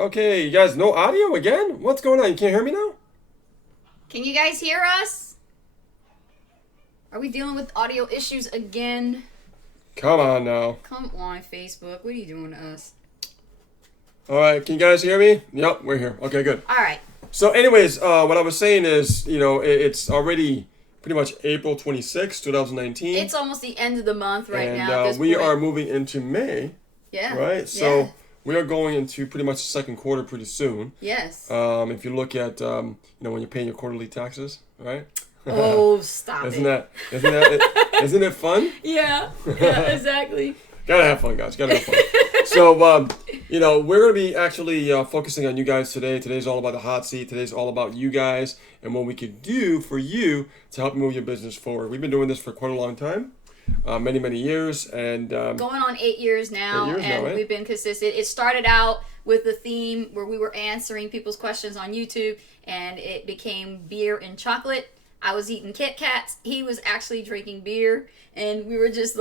Okay, you guys, no audio again? What's going on? You can't hear me now? Can you guys hear us? Are we dealing with audio issues again? Come on now. Come on, Facebook. What are you doing to us? Alright, can you guys hear me? Yep, we're here. Okay, good. All right. So anyways, what I was saying is, it's already pretty much April 26, 2019. It's almost the end of the month right now. At And this we point. are moving into May, Yeah. right? So Yeah. we are going into pretty much the second quarter pretty soon. Yes. If you look at, when you're paying your quarterly taxes, right? Oh, stop Isn't it. isn't it fun? Yeah. Yeah, exactly. Gotta have fun, guys. Gotta have fun. So, we're gonna be actually focusing on you guys today. Today's all about the hot seat. Today's all about you guys and what we could do for you to help move your business forward. We've been doing this for quite a long time, many years, and Going on 8 years now, 8 years now, and right? we've been consistent. It started out with the theme where we were answering people's questions on YouTube, and it became beer and chocolate. I was eating Kit Kats. He was actually drinking beer, and we were just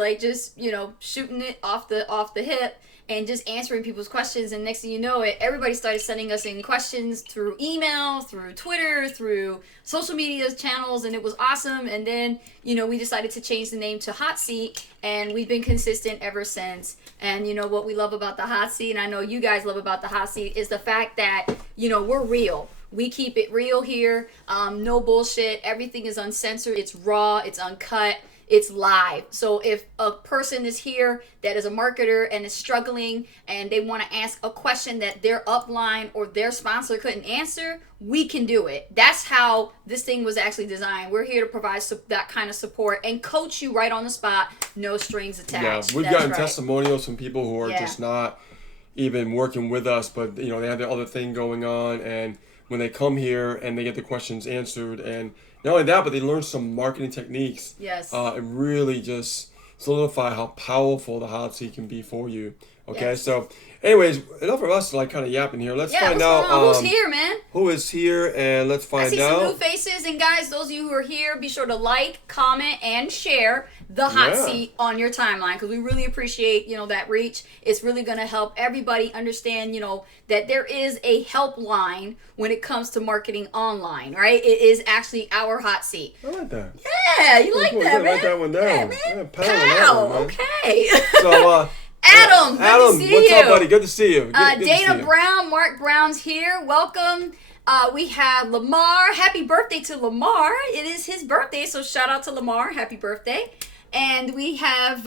shooting it off the hip and just answering people's questions. And next thing you know, everybody started sending us in questions through email, through Twitter, through social media channels, and it was awesome. And then we decided to change the name to Hot Seat, and we've been consistent ever since. And what we love about the Hot Seat, and I know you guys love about the Hot Seat, is the fact that we're real. We keep it real here. No bullshit. Everything is uncensored. It's raw. It's uncut. It's live. So if a person is here that is a marketer and is struggling and they want to ask a question that their upline or their sponsor couldn't answer, we can do it. That's how this thing was actually designed. We're here to provide that kind of support and coach you right on the spot. No strings attached. yeah, we've That's gotten right. testimonials from people who are Yeah. just not even working with us, but they have their other thing going on, and when they come here and they get the questions answered, and not only that, but they learn some marketing techniques. Yes. It really just solidify how powerful the hot seat can be for you. Okay, Yes. so anyways, enough of us kind of yapping here. Let's find what's out going on? Who's here, man? who is here, and let's I find see out. some new faces, and guys, those of you who are here, be sure to like, comment, and share the hot Yeah. seat on your timeline, because we really appreciate that reach. It's really going to help everybody understand that there is a helpline when it comes to marketing online, right? It is actually our hot seat. I like that. Yeah, you like Cool. that, Gotta man? write that one down. Yeah, man. Yeah, pound on that one, man. Okay. So, Adam, good Adam, to see what's you. up, buddy? Good to see you. Good to see Dana you. Brown, Mark Brown's here. Welcome. We have Lamar. Happy birthday to Lamar. It is his birthday, so shout out to Lamar. Happy birthday. And we have,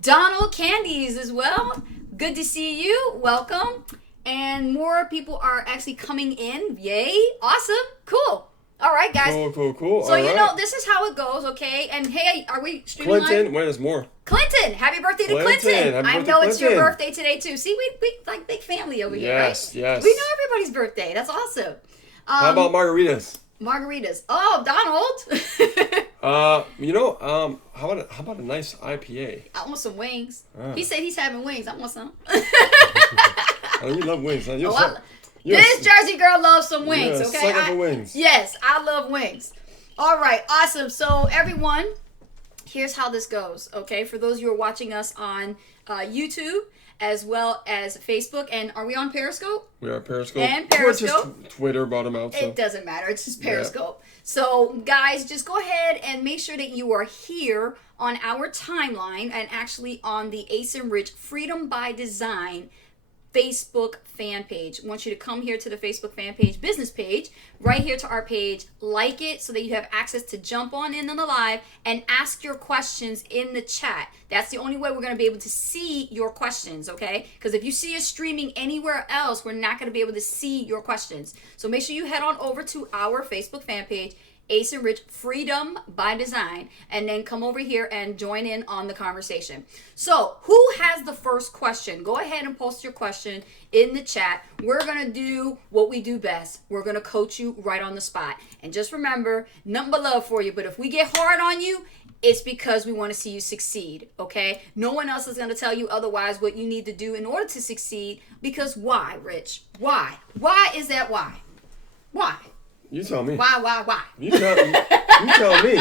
Donald Candies as well. Good to see you. Welcome. And more people are actually coming in. Yay. Awesome. Cool. All right, guys. Cool. So, All right. this is how it goes, okay? And hey, are we streaming live? Clinton, wait, there's more. Clinton, happy birthday to Clinton, Clinton. happy I birthday, know it's your Clinton. birthday today too. See, we like big family over here, Yes, right? yes. We know everybody's birthday. That's awesome. How about margaritas? margaritas? Oh, Donald. How about a nice IPA? I want some wings. Ah. He said he's having wings. I want some. Oh, you love wings, huh? This Jersey girl loves some wings, you're a okay? sucker for wings. Yes, I love wings. All right, awesome. So, everyone, here's how this goes, okay? For those of you who are watching us on YouTube as well as Facebook. And are we on Periscope? We are Periscope. And Or Periscope. just Twitter brought them out. So. It doesn't matter. It's just Periscope. So, guys, just go ahead and make sure that you are here on our timeline and actually on the Ace and Rich Freedom by Design Facebook fan page. I want you to come here to the Facebook fan page, business page, right here to our page, like it so that you have access to jump on in the live and ask your questions in the chat. That's the only way we're going to be able to see your questions, okay? Because if you see us streaming anywhere else, we're not going to be able to see your questions. So make sure you head on over to our Facebook fan page, Ace and Rich Freedom by Design, and then come over here and join in on the conversation. So, who has the first question? Go ahead and post your question in the chat. We're going to do what we do best. We're going to coach you right on the spot. And just remember, nothing but love for you, but if we get hard on you, it's because we want to see you succeed, okay? No one else is going to tell you otherwise what you need to do in order to succeed, because why, Rich? Why? Why is that why? Why? You tell me. Why? You tell me.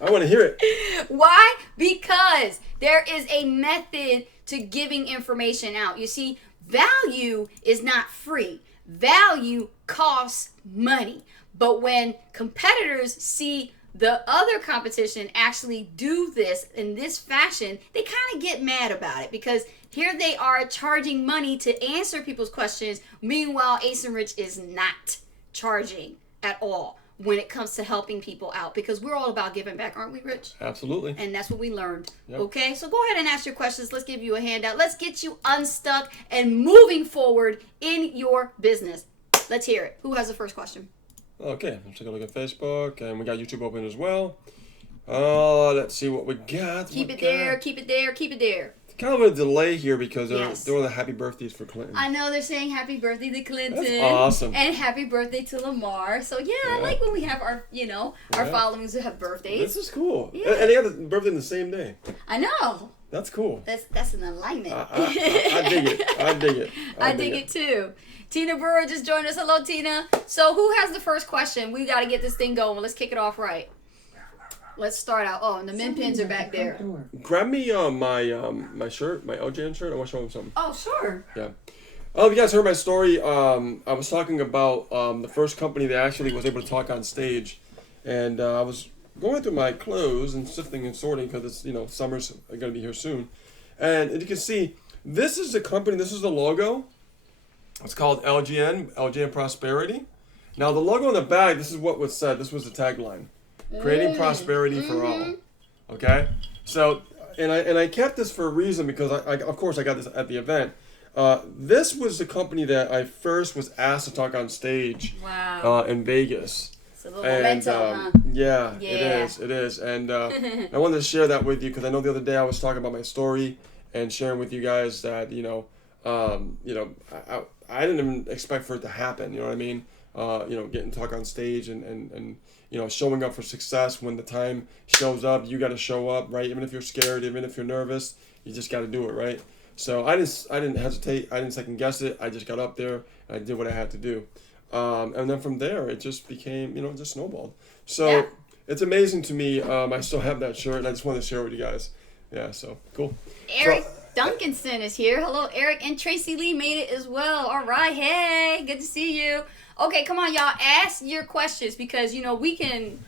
I want to hear it. Why? Because there is a method to giving information out. You see, value is not free. Value costs money. But when competitors see the other competition actually do this in this fashion, they kind of get mad about it because here they are charging money to answer people's questions. Meanwhile, Ace and Rich is not charging at all when it comes to helping people out because we're all about giving back, aren't we, Rich? Absolutely. And that's what we learned. Yep. Okay, so go ahead and ask your questions. Let's give you a handout. Let's get you unstuck and moving forward in your business. Let's hear it. Who has the first question? Okay, let's take a look at Facebook, and we got YouTube open as well. Let's see what we got. Keep it there, keep it there, keep it there. Kind of a delay here because they're Yes. doing the happy birthdays for Clinton. I know they're saying happy birthday to Clinton. That's awesome. And happy birthday to Lamar. So I like when we have our, our followings who have birthdays. This is cool. Yeah. And they got the birthday in the same day. I know. That's cool. That's an alignment. I dig it. I dig it. I dig it too. Tina Brewer just joined us. Hello, Tina. So who has the first question? We got to get this thing going. Let's kick it off right. Let's start out. Oh, and the min pins are back there. Grab me my shirt, my LJN shirt. I want to show him something. Oh, sure. Yeah. Oh, you guys heard my story. I was talking about the first company that actually was able to talk on stage, and I was going through my clothes and sifting and sorting because it's summer's gonna be here soon, and you can see this is the company. This is the logo. It's called LGN Prosperity. Now the logo on the bag. This is what was said. This was the tagline: "Creating prosperity for all." Okay. So and I kept this for a reason because I of course I got this at the event. This was the company that I first was asked to talk on stage. Wow. In Vegas. It's a little momentum, huh? Yeah, Yeah. it is. And I wanted to share that with you because I know the other day I was talking about my story and sharing with you guys that I didn't even expect for it to happen. You know what I mean? Getting to talk on stage and showing up for success when the time shows up. You got to show up, right? Even if you're scared, even if you're nervous, you just got to do it, right? So I didn't hesitate. I didn't second guess it. I just got up there and I did what I had to do. And then from there, it just became, it just snowballed. So Yeah. It's amazing to me. I still have that shirt, and I just wanted to share it with you guys. Yeah, so cool. Eric Duncanson is here. Hello, Eric. And Tracy Lee made it as well. All right. Hey, good to see you. Okay, come on, y'all. Ask your questions because, we can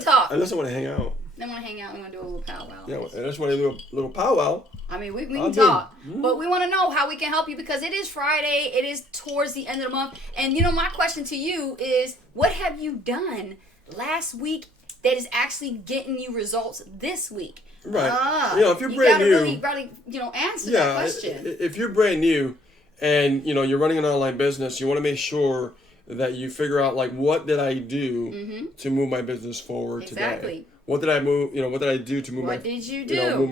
talk. I just want to hang out. They want to hang out. They want to do a little powwow. Yeah, I just want to do a little powwow. I mean, we I'll can do. talk, but we want to know how we can help you because it is Friday. It is towards the end of the month. And, my question to you is, what have you done last week that is actually getting you results this week? Right. If you're brand new. You gotta really, answer that question. If you're brand new and, you're running an online business, you want to make sure that you figure out, what did I do to move my business forward today? What did I move? What did I do to move What did you do? Move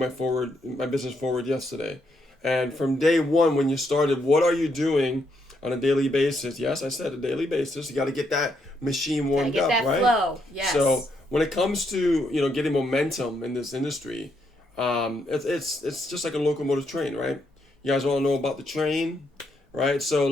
my business forward yesterday? And from day one, when you started, what are you doing on a daily basis? Yes, I said a daily basis. You got to get that machine warmed up, that right? flow. Yes. So when it comes to getting momentum in this industry, it's just like a locomotive train, right? You guys all know about the train, right? So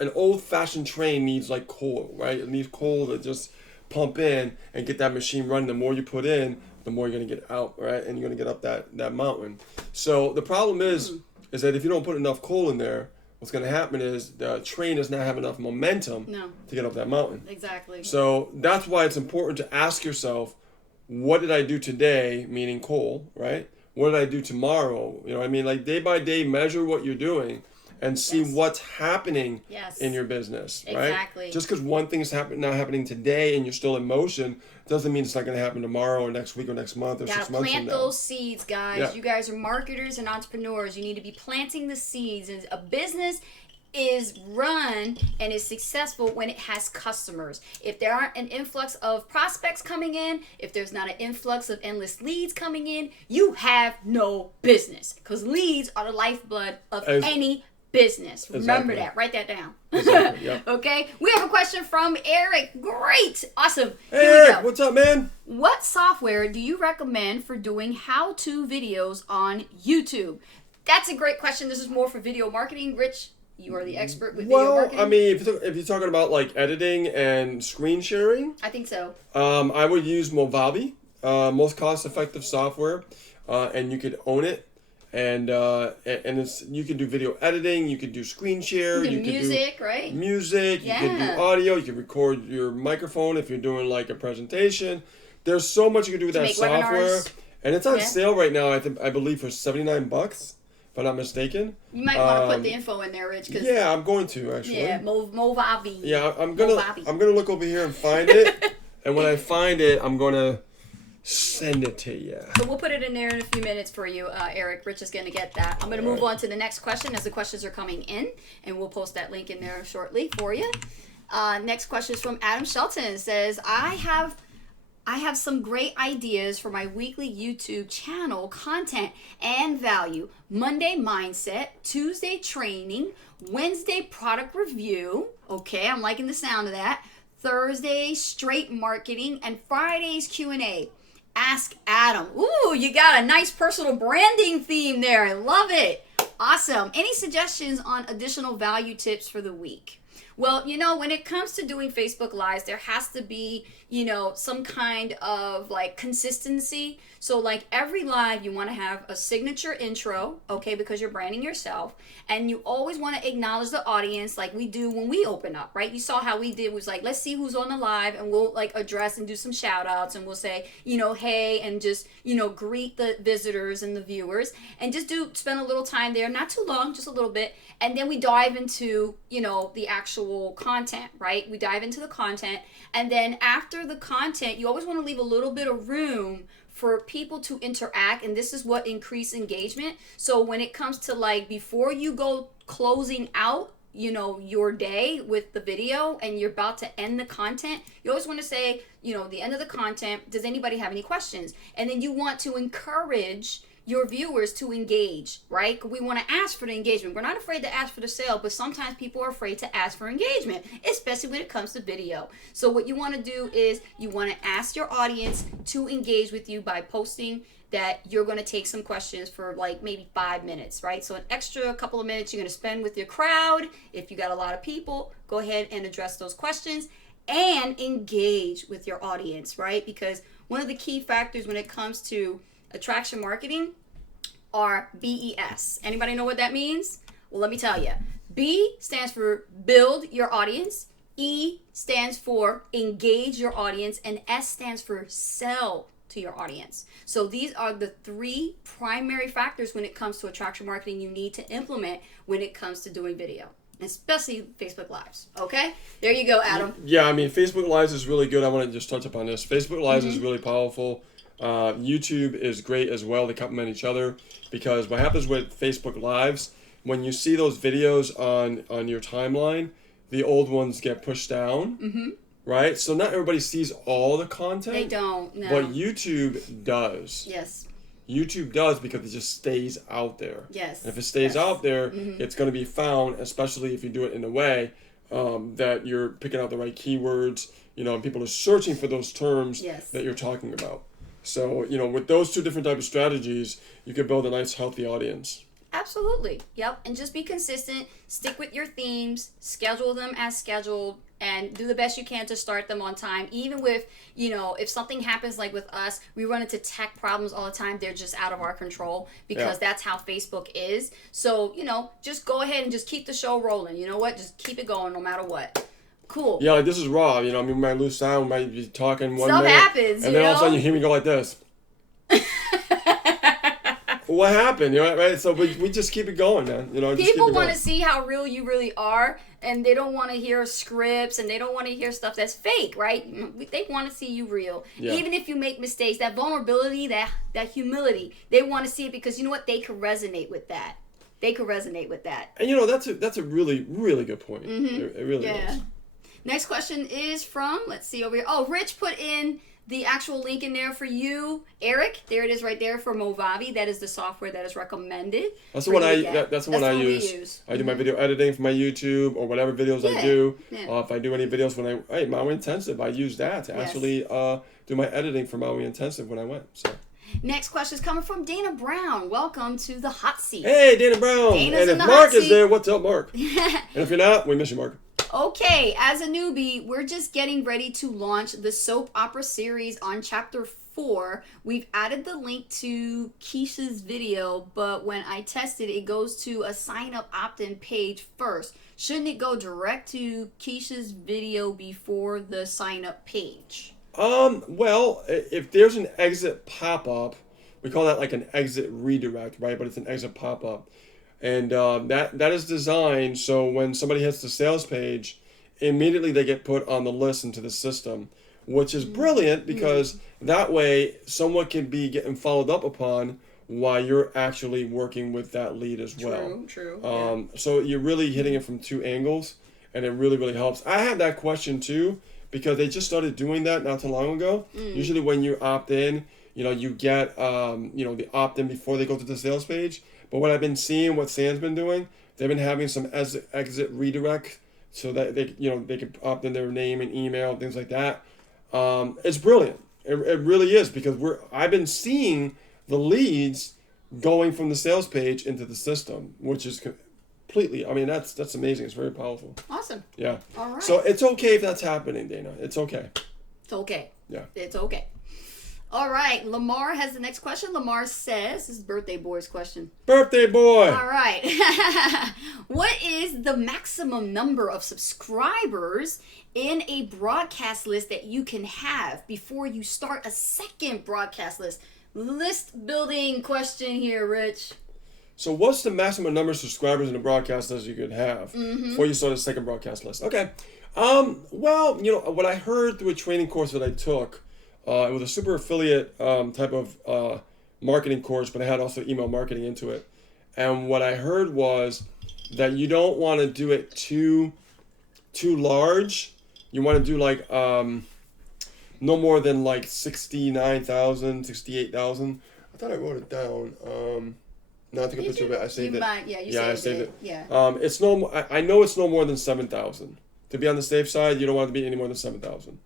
an old-fashioned train needs coal, right? It needs coal to just pump in and get that machine running. The more you put in, the more you're going to get out, right? And you're going to get up that mountain. So the problem is that if you don't put enough coal in there, what's going to happen is the train does not have enough momentum to get up that mountain. Exactly. So that's why it's important to ask yourself, what did I do today, meaning coal, right? What did I do tomorrow? Day by day, measure what you're doing and see what's happening in your business, right? Exactly. Just because one thing's not happening today and you're still in motion doesn't mean it's not going to happen tomorrow or next week or next month or 6 months from now. Plant those seeds, guys. Yeah. You guys are marketers and entrepreneurs. You need to be planting the seeds. And a business is run and is successful when it has customers. If there aren't an influx of prospects coming in, if there's not an influx of endless leads coming in, you have no business. Because leads are the lifeblood of any business. Remember that. Write that down. Exactly, yeah. Okay. We have a question from Eric. Great. Awesome. Hey, Here we Eric, go. what's up, man? What software do you recommend for doing how-to videos on YouTube? That's a great question. This is more for video marketing. Rich, you are the expert with video marketing. I mean, if you're talking about editing and screen sharing, I think so. I would use Movavi, most cost-effective software, and you could own it. And it's, you can do video editing, you can do screen share, You you can can music, do right? music, you can Yeah. do audio, you can record your microphone if you're doing like a presentation. There's so much you can do with that make software, webinars. and it's on Yeah. sale right now. I believe for $79, if I'm not mistaken. You might want to put the info in there, Rich. Cause, Yeah, I'm going to actually. Yeah, Movavi. Yeah, I'm Movavi. gonna look over here and find it, and when I find it, I'm gonna send it to you. So we'll put it in there in a few minutes for you, Eric. Rich is going to get that. I'm going to move on to the next question as the questions are coming in, and we'll post that link in there shortly for you. Next question is from Adam Shelton. It says, I have some great ideas for my weekly YouTube channel content and value. Monday mindset, Tuesday training, Wednesday product review. Okay, I'm liking the sound of that. Thursday straight marketing, and Friday's Q&A. Ask Adam. Ooh, you got a nice personal branding theme there. I love it. Awesome. Any suggestions on additional value tips for the week? Well, when it comes to doing Facebook Lives, there has to be, some kind of like consistency. So like every live, you want to have a signature intro, okay, because you're branding yourself. And you always want to acknowledge the audience like we do when we open up, right? You saw how we did was like, let's see who's on the live, and we'll like address and do some shout outs, and we'll say, hey, and just, greet the visitors and the viewers, and just spend a little time there, not too long, just a little bit. And then we dive into, the actual content, right? We dive into the content. And then after the content, you always want to leave a little bit of room for people to interact, and this is what increase engagement. So when it comes to like before you go closing out your day with the video and you're about to end the content, you always want to say, the end of the content, does anybody have any questions? And then you want to encourage your viewers to engage, right? We want to ask for the engagement. We're not afraid to ask for the sale, but sometimes people are afraid to ask for engagement, especially when it comes to video. So what you want to do is you want to ask your audience to engage with you by posting that you're going to take some questions for like maybe 5 minutes, right? So an extra couple of minutes you're going to spend with your crowd. If you got a lot of people, go ahead and address those questions and engage with your audience, right? Because one of the key factors when it comes to attraction marketing are BES. Anybody know what that means? Well, let me tell you. B stands for build your audience. E stands for engage your audience. And S stands for sell to your audience. So these are the 3 primary factors when it comes to attraction marketing you need to implement when it comes to doing video, especially Facebook Lives. Okay? There you go, Adam. Yeah, I mean, Facebook Lives is really good. I want to just touch upon this. Facebook Lives is really powerful. YouTube is great as well. They complement each other, because what happens with Facebook Lives, when you see those videos on your timeline, the old ones get pushed down, right? So not everybody sees all the content. They don't, no. But YouTube does. Yes. YouTube does, because it just stays out there. Yes. And if it stays out there, it's going to be found, especially if you do it in a way that you're picking out the right keywords, and people are searching for those terms that you're talking about. So, with those 2 different types of strategies, you can build a nice, healthy audience. Absolutely. Yep. And just be consistent. Stick with your themes. Schedule them as scheduled. And do the best you can to start them on time. Even with, if something happens like with us, we run into tech problems all the time. They're just out of our control, because that's how Facebook is. So, just go ahead and just keep the show rolling. You know what? Just keep it going no matter what. Cool. Yeah, like this is raw. We might lose sound, we might be talking one Stuff minute. happens, and then all of a sudden you hear me go like this. What happened? Right? So we just keep it going, man. People want to see how real you really are, and they don't want to hear scripts, and they don't want to hear stuff that's fake, right? They want to see you real. Yeah. Even if you make mistakes, that vulnerability, that humility, they want to see it, because you know what? They could resonate with that. And that's a really, really good point. It really is. Next question is from, let's see over here. Oh, Rich put in the actual link in there for you, Eric. There it is right there for Movavi. That is the software that is recommended. That's the one I use. I do my video editing for my YouTube or whatever videos I do. Yeah. If I do any videos Maui Intensive, I use that to actually do my editing for Maui Intensive when I went. So. Next question is coming from Dana Brown. Welcome to the hot seat. Hey, Dana Brown. Dana's and if Mark is there, what's up, Mark? And if you're not, we miss you, Mark. Okay, as a newbie, we're just getting ready to launch the soap opera series on chapter before. We've added the link to Keisha's video, but when I tested, it goes to a sign up opt-in page first. Shouldn't it go direct to Keisha's video before the sign up page? Well, if there's an exit pop-up, we call that like an exit redirect, right? But it's an exit pop-up. And that is designed so when somebody hits the sales page, immediately they get put on the list into the system, which is brilliant because that way someone can be getting followed up upon while you're actually working with that lead as well. True. So you're really hitting it from two angles, and it really, really helps. I had that question too because they just started doing that not too long ago. Usually when you opt in, you get the opt in before they go to the sales page. But what I've been seeing, what Sam's been doing, they've been having some exit redirect so that they can opt in their name and email, things like that. It's brilliant. It really is because I've been seeing the leads going from the sales page into the system, which is completely. I mean, that's amazing. It's very powerful. Awesome. Yeah. All right. So it's okay if that's happening, Dana. It's okay. It's okay. Yeah. It's okay. All right, Lamar has the next question. Lamar says, this is Birthday Boy's question. Birthday boy! All right. What is the maximum number of subscribers in a broadcast list that you can have before you start a second broadcast list? List building question here, Rich. So what's the maximum number of subscribers in a broadcast list you could have before you start a second broadcast list? Okay. Well, what I heard through a training course that I took, it was a super affiliate type of marketing course, but it had also email marketing into it. And what I heard was that you don't want to do it too large. You want to do like no more than like 69,000, 68,000. I thought I wrote it down. No, I took a picture of it. I saved it. I saved it. Yeah. It's no. I know it's no more than 7,000. To be on the safe side, you don't want to be any more than 7,000.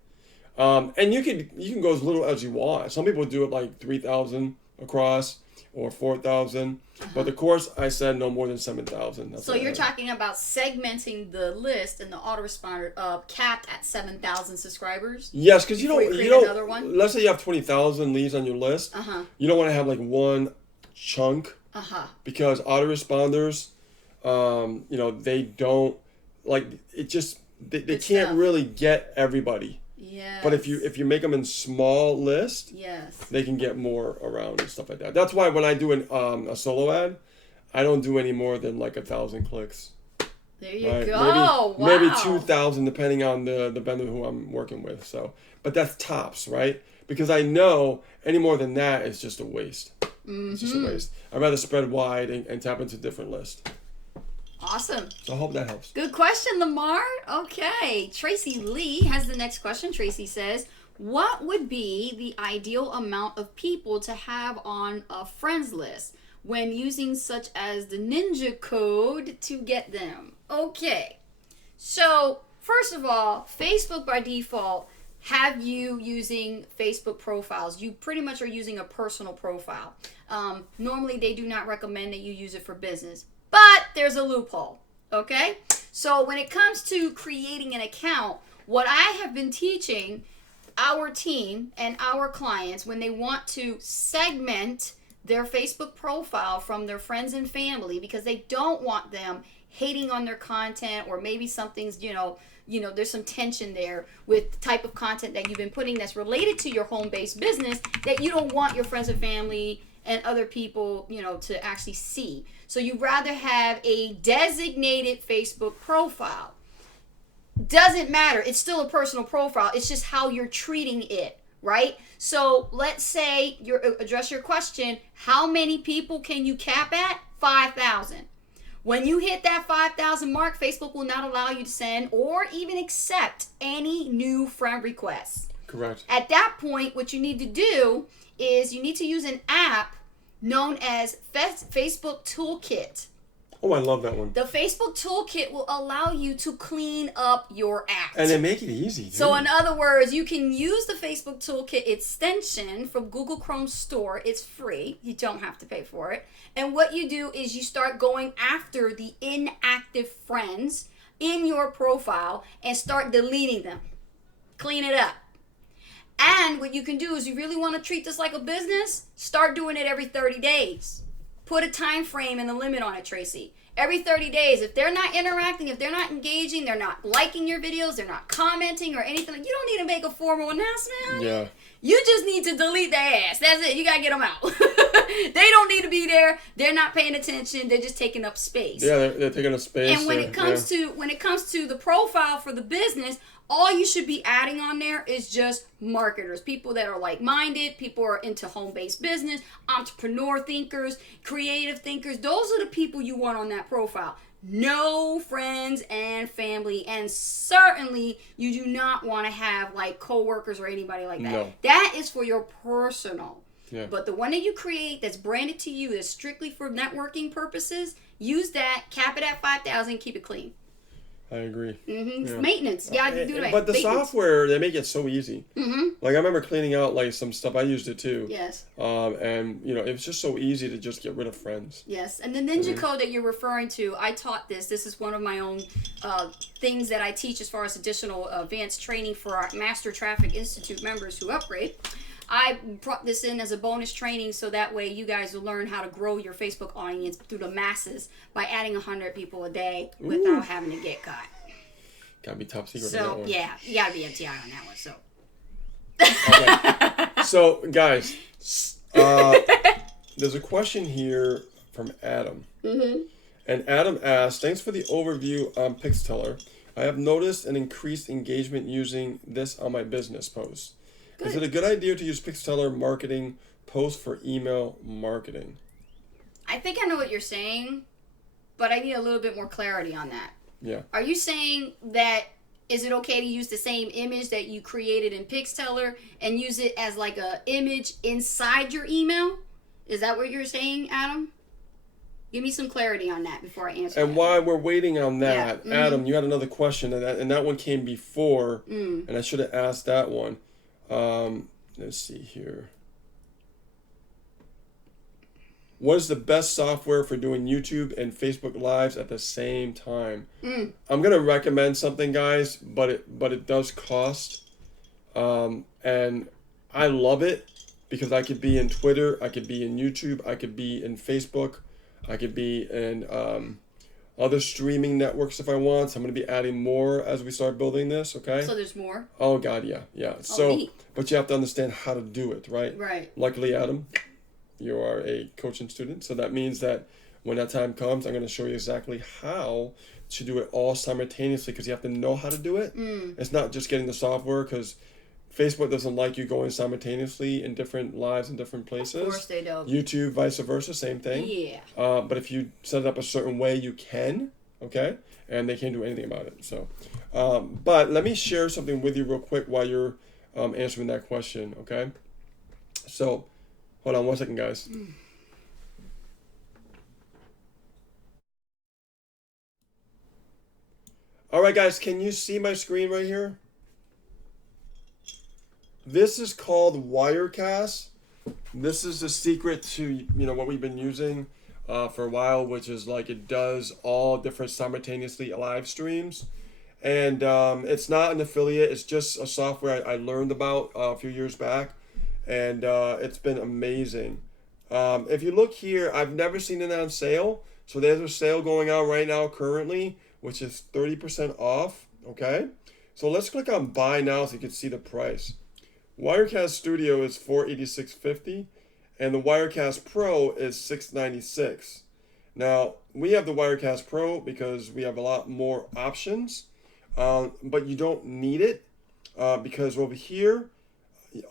And you can go as little as you want. Some people do it like 3,000 across or 4,000. But the course I said no more than 7,000. So you're talking about segmenting the list and the autoresponder capped at 7,000 subscribers? Yes, because you don't. Another one? Let's say you have 20,000 leads on your list. You don't want to have like one chunk. Because autoresponders, they don't like it. Just they can't really get everybody. Yes. But if you make them in small lists, yes, they can get more around and stuff like that. That's why when I do a solo ad, I don't do any more than like 1,000 clicks. There you go. Maybe 2,000 depending on the vendor who I'm working with. So, but that's tops, right? Because I know any more than that is just a waste. It's just a waste. I'd rather spread wide and tap into different lists. Awesome. So I hope that helps. Good question, Lamar. Okay. Tracy Lee has the next question. Tracy says, what would be the ideal amount of people to have on a friends list when using such as the ninja code to get them? Okay. So, first of all, Facebook by default have you using Facebook profiles. You pretty much are using a personal profile. Normally, they do not recommend that you use it for business. But there's a loophole, okay? So when it comes to creating an account, what I have been teaching our team and our clients when they want to segment their Facebook profile from their friends and family because they don't want them hating on their content or maybe something's, there's some tension there with the type of content that you've been putting that's related to your home-based business that you don't want your friends and family and other people, to actually see. So you'd rather have a designated Facebook profile. Doesn't matter. It's still a personal profile. It's just how you're treating it, right? So let's say address your question, how many people can you cap at? 5,000. When you hit that 5,000 mark, Facebook will not allow you to send or even accept any new friend requests. Correct. At that point, what you need to do is you need to use an app known as Facebook Toolkit. Oh, I love that one. The Facebook Toolkit will allow you to clean up your app. And they make it easy, too. So in other words, you can use the Facebook Toolkit extension from Google Chrome Store. It's free. You don't have to pay for it. And what you do is you start going after the inactive friends in your profile and start deleting them. Clean it up. And what you can do is, you really want to treat this like a business, start doing it every 30 days. Put a time frame and a limit on it, Tracy. Every 30 days, if they're not interacting, if they're not engaging, they're not liking your videos, they're not commenting or anything, you don't need to make a formal announcement. Yeah. You just need to delete their ass. That's it. You got to get them out. They don't need to be there. They're not paying attention. They're just taking up space. Yeah, they're taking up space. And when it comes to the profile for the business, all you should be adding on there is just marketers, people that are like-minded, people who are into home-based business, entrepreneur thinkers, creative thinkers. Those are the people you want on that profile. No friends and family, and certainly you do not want to have like co-workers or anybody like that. No. That is for your personal. Yeah. But the one that you create that's branded to you, that's strictly for networking purposes, use that, cap it at 5,000, keep it clean. I agree. Yeah. Maintenance. You gotta do that. But the maintenance. software, they make it so easy. Like I remember cleaning out like some stuff. I used it too. Yes. And you know, it was just so easy to just get rid of friends. Yes. And the Ninja Code that you're referring to, I taught this. This is one of my own things that I teach as far as additional advanced training for our Master Traffic Institute members who upgrade. I brought this in as a bonus training so that way you guys will learn how to grow your Facebook audience through the masses by adding 100 people a day without having to get caught. Gotta be top secret on that So, one. yeah, you gotta be MTI on that one. So, Okay. So, guys, there's a question here from Adam. And Adam asks, thanks for the overview on Pixteller. I have noticed an increased engagement using this on my business posts. Is it a good idea to use Pixteller marketing posts for email marketing? I think I know what you're saying, but I need a little bit more clarity on that. Yeah. Are you saying that is it okay to use the same image that you created in Pixteller and use it as like a image inside your email? Is that what you're saying, Adam? Give me some clarity on that before I answer. And that. while we're waiting on that, Yeah. Adam, you had another question, and that one came before, and I should have asked that one. Let's see here. What is the best software for doing YouTube and Facebook Lives at the same time? I'm gonna recommend something, guys, but it does cost, and I love it because I could be in Twitter, I could be in YouTube, I could be in Facebook, I could be in other streaming networks if I want. So I'm going to be adding more as we start building this, okay? So there's more? Oh, God, yeah. So, neat. but you have to understand how to do it, right? Right. Luckily, Adam, you are a coaching student. So that means that when that time comes, I'm going to show you exactly how to do it all simultaneously because you have to know how to do it. It's not just getting the software because Facebook doesn't like you going simultaneously in different lives in different places. Of course they don't. YouTube, vice versa, same thing. Yeah. But if you set it up a certain way, you can, okay? And they can't do anything about it. So, but let me share something with you real quick while you're answering that question, okay? So, hold on one second, guys. All right, guys, can you see my screen right here? This is called Wirecast. This is the secret to, what we've been using for a while, which is like it does all different simultaneously live streams. And it's not an affiliate. It's just a software I learned about a few years back. And it's been amazing. If you look here, I've never seen it on sale. So there's a sale going on right now currently, which is 30% off. Okay. So let's click on buy now so you can see the price. Wirecast Studio is $486.50 and the Wirecast Pro is $696. Now, we have the Wirecast Pro because we have a lot more options, but you don't need it because over here,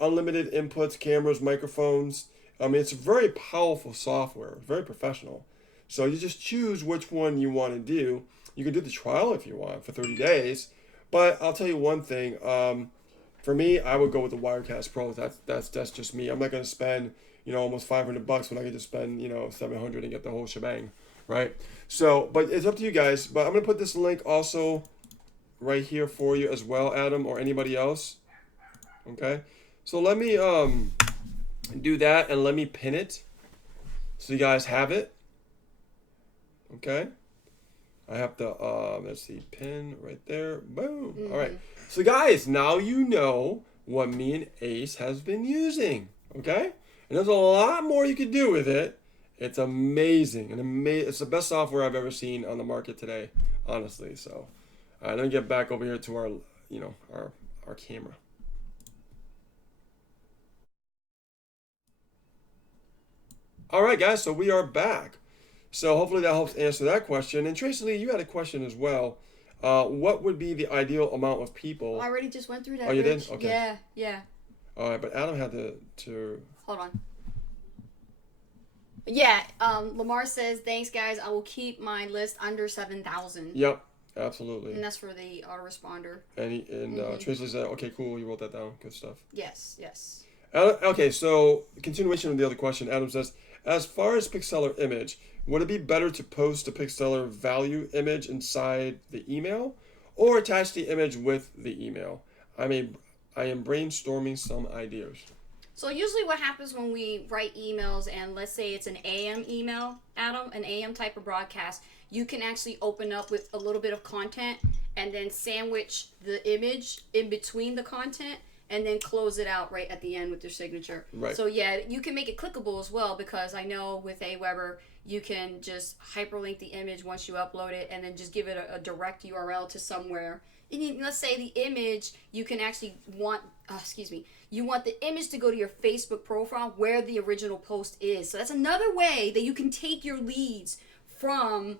unlimited inputs, cameras, microphones. I mean, it's a very powerful software, very professional. So you just choose which one you want to do. You can do the trial if you want for 30 days, but I'll tell you one thing. For me, I would go with the Wirecast Pro. That's just me. I'm not going to spend, almost $500 when I could just spend, $700 and get the whole shebang, right? So, but it's up to you guys. But I'm going to put this link also right here for you as well, Adam, or anybody else. Okay? So let me do that and let me pin it so you guys have it. Okay? I have to, let's see, pin right there. Boom. All right. So guys, now you know what me and Ace has been using. Okay? And there's a lot more you could do with it. It's amazing. It's the best software I've ever seen on the market today, honestly. So, let me get back over here to our, our camera. All right, guys, so we are back. So hopefully that helps answer that question. And Tracy Lee, you had a question as well. What would be the ideal amount of people? I already just went through that. Oh, you Rich. did? Okay. Yeah. All right, but Adam had to. Hold on. Yeah, Lamar says, thanks, guys. I will keep my list under 7,000. Yep, absolutely. And that's for the autoresponder. And Tracy said, okay, cool, you wrote that down. Good stuff. Yes. Okay, so continuation of the other question. Adam says, as far as Pixlr image, would it be better to post a Pixlr value image inside the email or attach the image with the email? I am brainstorming some ideas. So usually what happens when we write emails, and let's say it's an AM email, Adam, an AM type of broadcast, you can actually open up with a little bit of content and then sandwich the image in between the content and then close it out right at the end with your signature. Right. So yeah, you can make it clickable as well, because I know with Aweber, you can just hyperlink the image once you upload it and then just give it a direct URL to somewhere. And let's say the image, you can actually you want the image to go to your Facebook profile where the original post is. So that's another way that you can take your leads from,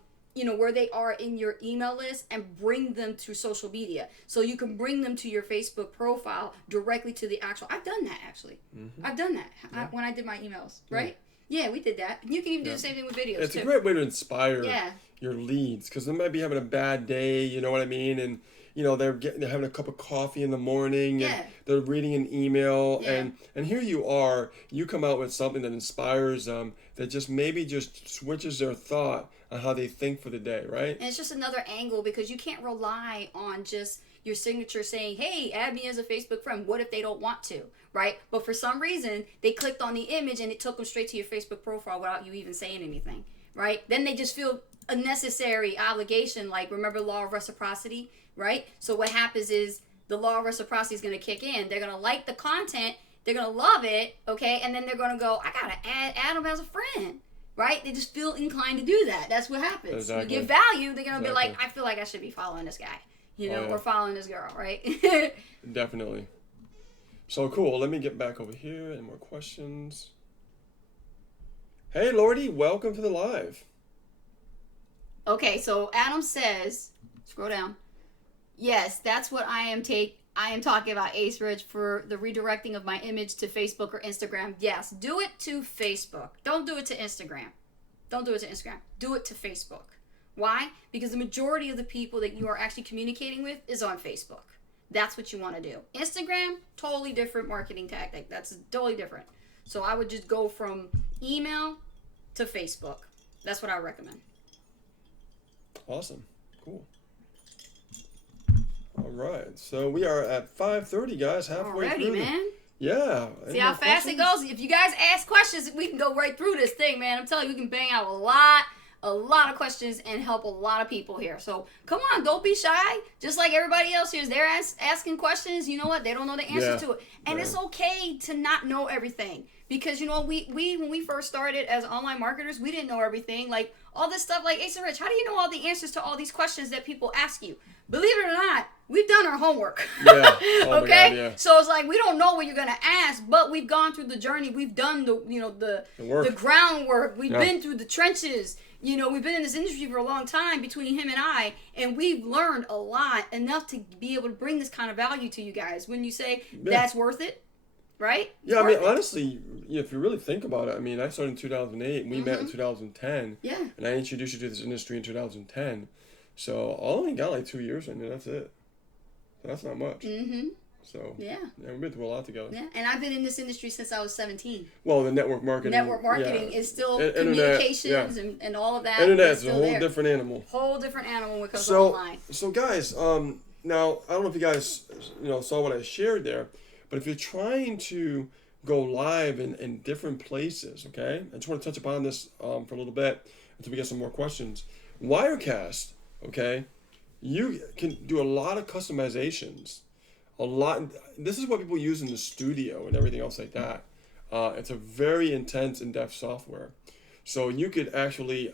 where they are in your email list and bring them to social media. So you can bring them to your Facebook profile directly to the actual. I've done that, actually. Mm-hmm. I've done that when I did my emails, right? Yeah, we did that. You can even do the same thing with videos, It's a great way to inspire Yeah. your leads, because they might be having a bad day, you know what I mean? And they're having a cup of coffee in the morning, and they're reading an email, and here you are, you come out with something that inspires them, that just switches their thought on how they think for the day, right? And it's just another angle, because you can't rely on just your signature saying, hey, add me as a Facebook friend. What if they don't want to, right? But for some reason, they clicked on the image and it took them straight to your Facebook profile without you even saying anything, right? Then they just feel a necessary obligation, like, remember law of reciprocity, right? So what happens is the law of reciprocity is going to kick in. They're going to like the content, they're going to love it, okay? And then they're going to go, I got to add them as a friend, right? They just feel inclined to do that. That's what happens. Exactly. You give value, they're going to be like, I feel like I should be following this guy, or following this girl, right? Definitely. So cool. Let me get back over here and more questions. Hey, Lordy, welcome to the live. Okay, so Adam says, scroll down. Yes, that's what I am talking about, Ace Rich, for the redirecting of my image to Facebook or Instagram. Yes, do it to Facebook. Don't do it to Instagram. Do it to Facebook. Why? Because the majority of the people that you are actually communicating with is on Facebook. That's what you want to do. Instagram, totally different marketing tactic. That's totally different. So I would just go from email to Facebook. That's what I recommend. Awesome. Cool. All right. So we are at 5:30, guys. Halfway already, through. Man. Yeah. See how fast it goes? If you guys ask questions, we can go right through this thing, man. I'm telling you, we can bang out a lot of questions and help a lot of people here. So come on, don't be shy. Just like everybody else here, they're asking questions. You know what? They don't know the answer to it. And it's okay to not know everything. Because, we when we first started as online marketers, we didn't know everything. Like, all this stuff like, Ace and Rich, how do you know all the answers to all these questions that people ask you? Believe it or not, we've done our homework. Yeah. Oh okay? my God, yeah. So it's like, we don't know what you're going to ask, but we've gone through the journey. We've done the groundwork. We've been through the trenches. We've been in this industry for a long time between him and I, and we've learned a lot, enough to be able to bring this kind of value to you guys. When you say that's worth it, right? Yeah, I mean, honestly, if you really think about it, I mean, I started in 2008, and we met in 2010. Yeah. And I introduced you to this industry in 2010. So I only got like 2 years in it, that's it. So that's not much. Mm-hmm. So yeah, we've been through a lot together. Yeah, and I've been in this industry since I was 17. Well, the network marketing. Network marketing is still communications and all of that. Internet's a whole different animal. Whole different animal when it comes to online. So guys, now I don't know if you guys saw what I shared there, but if you're trying to go live in different places, okay, I just want to touch upon this for a little bit until we get some more questions. Wirecast, okay, you can do a lot of customizations a lot. This is what people use in the studio and everything else like that. It's a very intense, in-depth software. So you could actually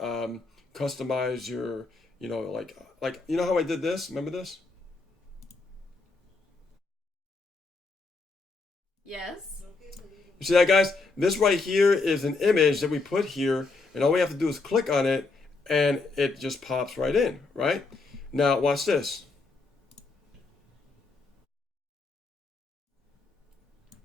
customize your, like you know how I did this? Remember this? Yes. You see that, guys? This right here is an image that we put here, and all we have to do is click on it, and it just pops right in, right? Now, watch this.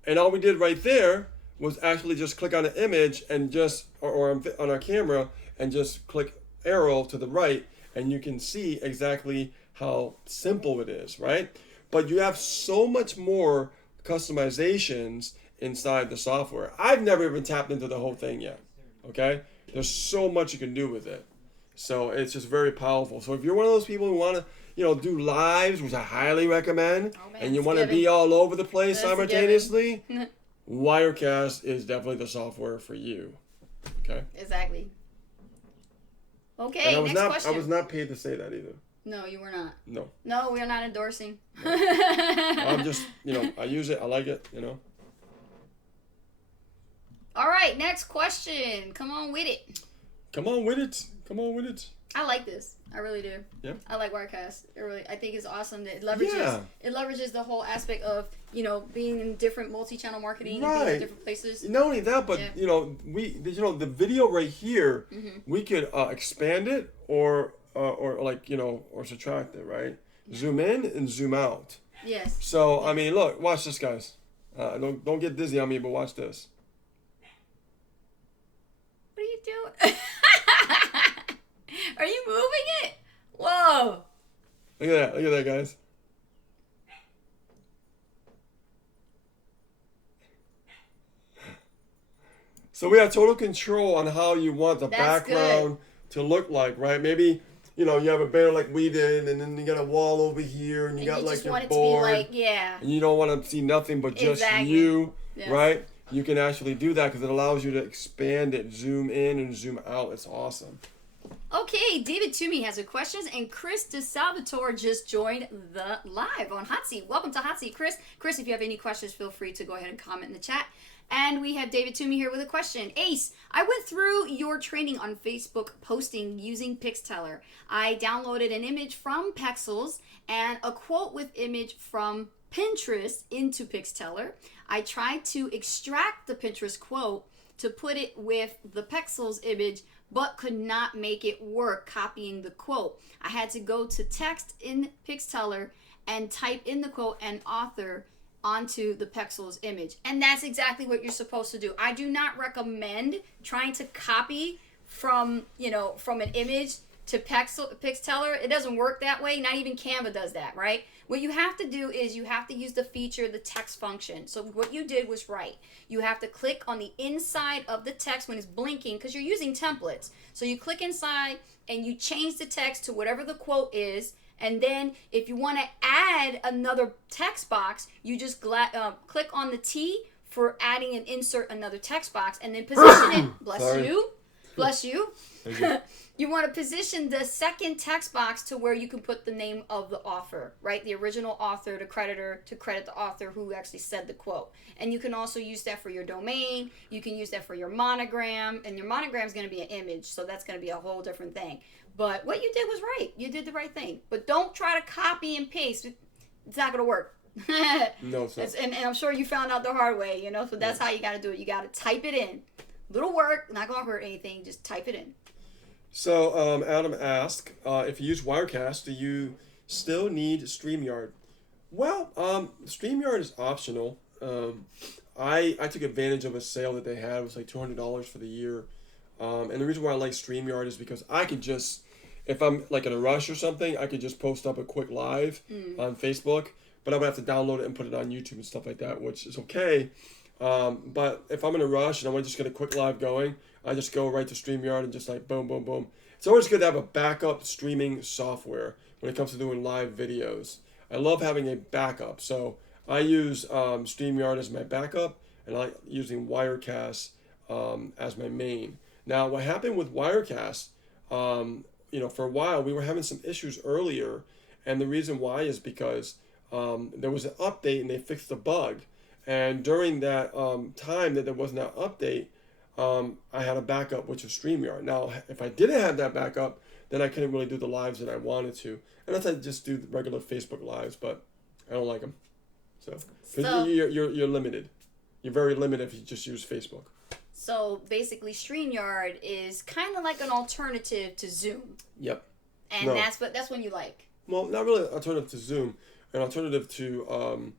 And all we did right there was actually just click on an image and just, or on our camera, and just click arrow to the right, and you can see exactly how simple it is, right? But you have so much more customizations inside the software. I've never even tapped into the whole thing yet, okay? There's so much you can do with it. So it's just very powerful. So if you're one of those people who want to, do lives, which I highly recommend, and you want to be all over the place simultaneously, Wirecast is definitely the software for you. Okay? Exactly. Okay, next question. I was not paid to say that either. No, you were not. No. No, we are not endorsing. No. I'm just, I use it. I like it, All right, next question. Come on with it. Come on with it. Come on with it. I like this. I really do. Yeah. I like Wirecast. I think it's awesome that it leverages the whole aspect of, being in different multi-channel marketing and being in different places. Not only that, but the video right here, we could expand it or subtract it, right? Zoom in and zoom out. Yes. So I mean, look, watch this, guys. Don't get dizzy on me, but watch this. What are you doing? Are you moving it? Whoa. Look at that. Look at that, guys. So we have total control on how you want the background to look like, right? Maybe, you have a banner like we did, and then you got a wall over here, and you got like your board. And you don't want to see nothing but just you, right? You can actually do that because it allows you to expand it, zoom in and zoom out. It's awesome. Okay, David Toomey has a questions, and Chris DeSalvatore just joined the live on Hot Seat. Welcome to Hot Seat, Chris. Chris, if you have any questions, feel free to go ahead and comment in the chat. And we have David Toomey here with a question. Ace, I went through your training on Facebook posting using Pixteller. I downloaded an image from Pexels and a quote with image from Pinterest into Pixteller. I tried to extract the Pinterest quote to put it with the Pexels image, but could not make it work copying the quote. I had to go to text in Pixteller and type in the quote and author onto the Pexels image. And that's exactly what you're supposed to do. I do not recommend trying to copy from an image to Pixteller. It doesn't work that way. Not even Canva does that, right? What you have to do is you have to use the feature, the text function. So what you did was right. You have to click on the inside of the text when it's blinking because you're using templates. So you click inside and you change the text to whatever the quote is. And then if you want to add another text box, you just click on the T for adding and insert another text box and then position it. Bless you. You want to position the second text box to where you can put the name of the author, right? The original author, the creditor, to credit the author who actually said the quote. And you can also use that for your domain. You can use that for your monogram. And your monogram is going to be an image, so that's going to be a whole different thing. But what you did was right. You did the right thing. But don't try to copy and paste. It's not going to work. No, it's not. And I'm sure you found out the hard way, So that's how you got to do it. You got to type it in. Little work, not going to hurt anything. Just type it in. So Adam asked, if you use Wirecast, do you still need StreamYard? Well, StreamYard is optional. I took advantage of a sale that they had. It was like $200 for the year. And the reason why I like StreamYard is because I could just, if I'm like in a rush or something, I could just post up a quick live on Facebook, but I would have to download it and put it on YouTube and stuff like that, which is okay. But if I'm in a rush and I want to just get a quick live going, I just go right to StreamYard and just like boom, boom, boom. It's always good to have a backup streaming software when it comes to doing live videos. I love having a backup. So I use StreamYard as my backup, and I like using Wirecast as my main. Now, what happened with Wirecast, for a while, we were having some issues earlier, and the reason why is because there was an update and they fixed the bug. And during that time that there wasn't that update, I had a backup, which was StreamYard. Now, if I didn't have that backup, then I couldn't really do the lives that I wanted to. And that's I just do the regular Facebook lives, but I don't like them. So you're limited. You're very limited if you just use Facebook. So basically, StreamYard is kind of like an alternative to Zoom. Yep. And that's when you like. Well, not really an alternative to Zoom. An alternative to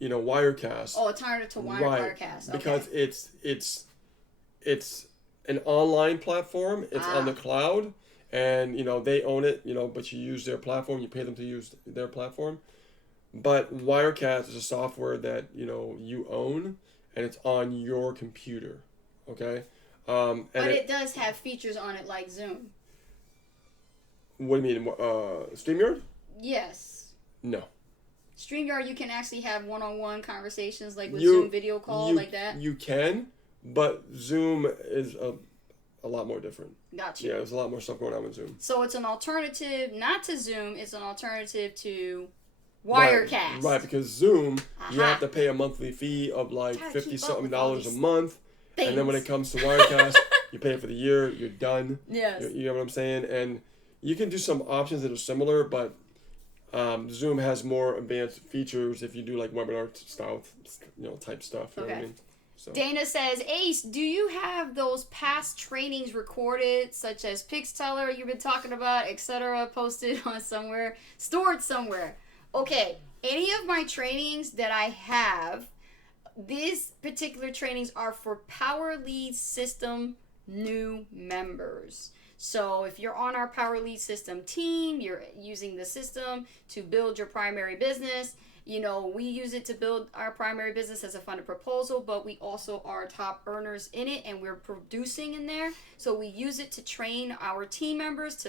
Wirecast. Oh, alternative to Wirecast. Okay. Because it's an online platform. It's on the cloud, and they own it. But you use their platform. You pay them to use their platform. But Wirecast is a software that you own, and it's on your computer. Okay. But it does have features on it like Zoom. What do you mean? StreamYard? Yes. No. StreamYard, you can actually have one-on-one conversations like with Zoom video call like that. You can, but Zoom is a lot more different. Gotcha. Yeah, there's a lot more stuff going on with Zoom. So it's an alternative, not to Zoom, it's an alternative to Wirecast. Right, because Zoom, you have to pay a monthly fee of like $50-something a month. Things. And then when it comes to Wirecast, you pay for the year, you're done. Yes. You know what I'm saying? And you can do some options that are similar, but Zoom has more advanced features if you do like webinar style, type stuff. You know what I mean? So. Dana says, Ace, do you have those past trainings recorded, such as PixTeller you've been talking about, etc., posted on somewhere, stored somewhere? Okay, any of my trainings that I have, these particular trainings are for Power Lead System new members. So if you're on our Power Lead System team, you're using the system to build your primary business. We use it to build our primary business as a funded proposal, but we also are top earners in it, and we're producing in there. So we use it to train our team members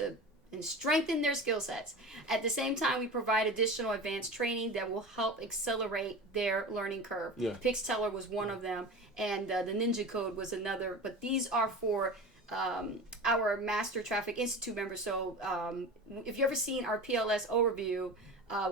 and strengthen their skill sets. At the same time, we provide additional advanced training that will help accelerate their learning curve. Yeah. PixTeller was one of them, and the Ninja Code was another. But these are for our Master Traffic Institute members. So if you've ever seen our PLS overview,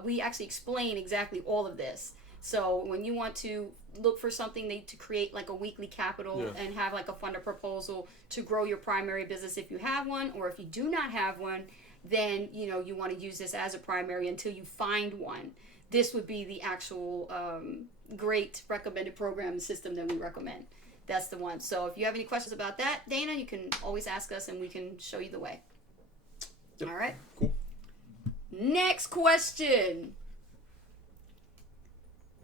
we actually explain exactly all of this. So when you want to look for something to create like a weekly capital and have like a funder proposal to grow your primary business if you have one, or if you do not have one, then you want to use this as a primary until you find one. This would be the actual great recommended program system that we recommend. That's the one. So if you have any questions about that, Dana, you can always ask us and we can show you the way. Yep. All right. Cool. Next question.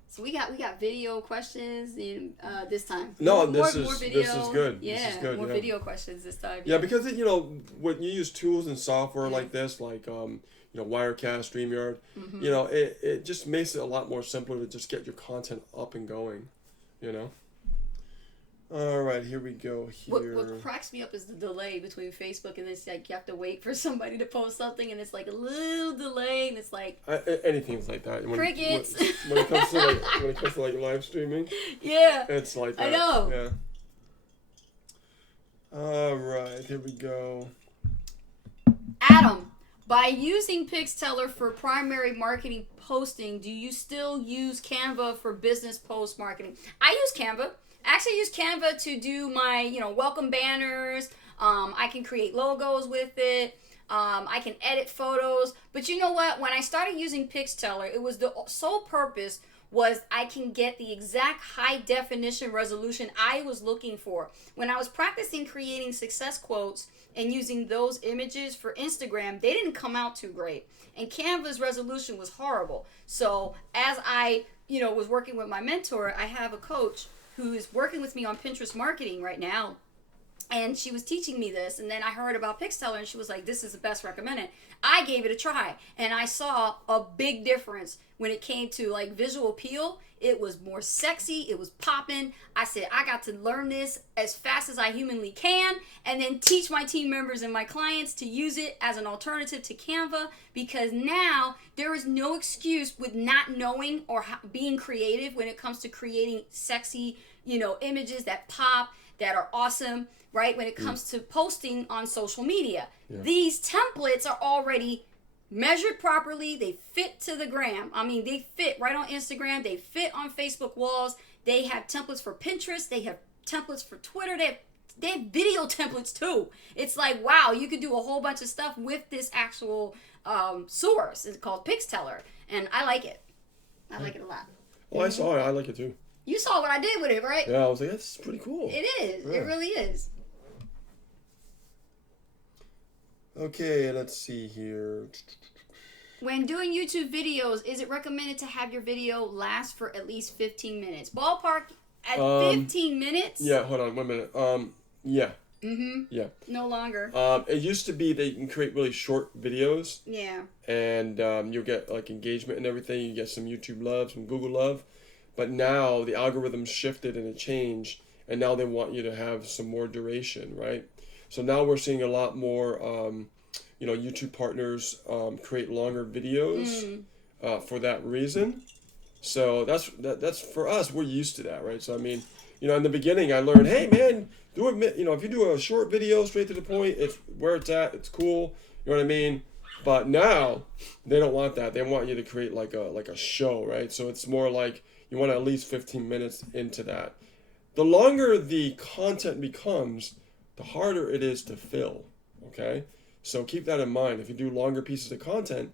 So we got video questions this time. No, more video. This is good. Yeah, this is good, more video questions this time. Yeah, because when you use tools and software like this, like Wirecast, StreamYard, it just makes it a lot more simpler to just get your content up and going. All right, here we go. What cracks me up is the delay between Facebook and it's like you have to wait for somebody to post something and it's like a little delay and it's like anything's like that. Crickets. When it comes to like live streaming. Yeah. It's like that. I know. Yeah. All right, here we go. Adam, by using PixTeller for primary marketing posting, do you still use Canva for business post marketing? I use Canva. I actually use Canva to do my, welcome banners. I can create logos with it. I can edit photos. But you know what? When I started using PixTeller, it was the sole purpose was I can get the exact high definition resolution I was looking for. When I was practicing creating success quotes and using those images for Instagram, they didn't come out too great. And Canva's resolution was horrible. So as I, was working with my mentor, I have a coach who is working with me on Pinterest marketing right now. And she was teaching me this, and then I heard about PixTeller, and she was like, this is the best recommended. I gave it a try, and I saw a big difference when it came to like visual appeal. It was more sexy, it was popping. I said, I got to learn this as fast as I humanly can, and then teach my team members and my clients to use it as an alternative to Canva, because now there is no excuse with not knowing or being creative when it comes to creating sexy, images that pop, that are awesome, right? When it comes to posting on social media. Yeah. These templates are already measured properly. They fit to the gram. I mean, they fit right on Instagram. They fit on Facebook walls. They have templates for Pinterest. They have templates for Twitter. They have video templates too. It's like, wow, you could do a whole bunch of stuff with this actual source. It's called Pixteller, and I like it. I like it a lot. Well, I saw it. I like it too. You saw what I did with it, right? Yeah, I was like, that's pretty cool. It is. Yeah. It really is. Okay, let's see here. When doing YouTube videos, is it recommended to have your video last for at least 15 minutes? Ballpark at 15 minutes? Yeah, hold on 1 minute. Yeah. Mm-hmm. Yeah. No longer. It used to be that you can create really short videos. Yeah. And you'll get like engagement and everything. You get some YouTube love, some Google love. But now the algorithm shifted and it changed, and now they want you to have some more duration, right? So now we're seeing a lot more, YouTube partners create longer videos for that reason. So that's for us. We're used to that, right? So I mean, in the beginning, I learned, hey man, if you do a short video straight to the point, it's where it's at. It's cool. You know what I mean? But now they don't want that. They want you to create like a show, right? So it's more like you want at least 15 minutes into that. The longer the content becomes, the harder it is to fill, okay? So keep that in mind. If you do longer pieces of content,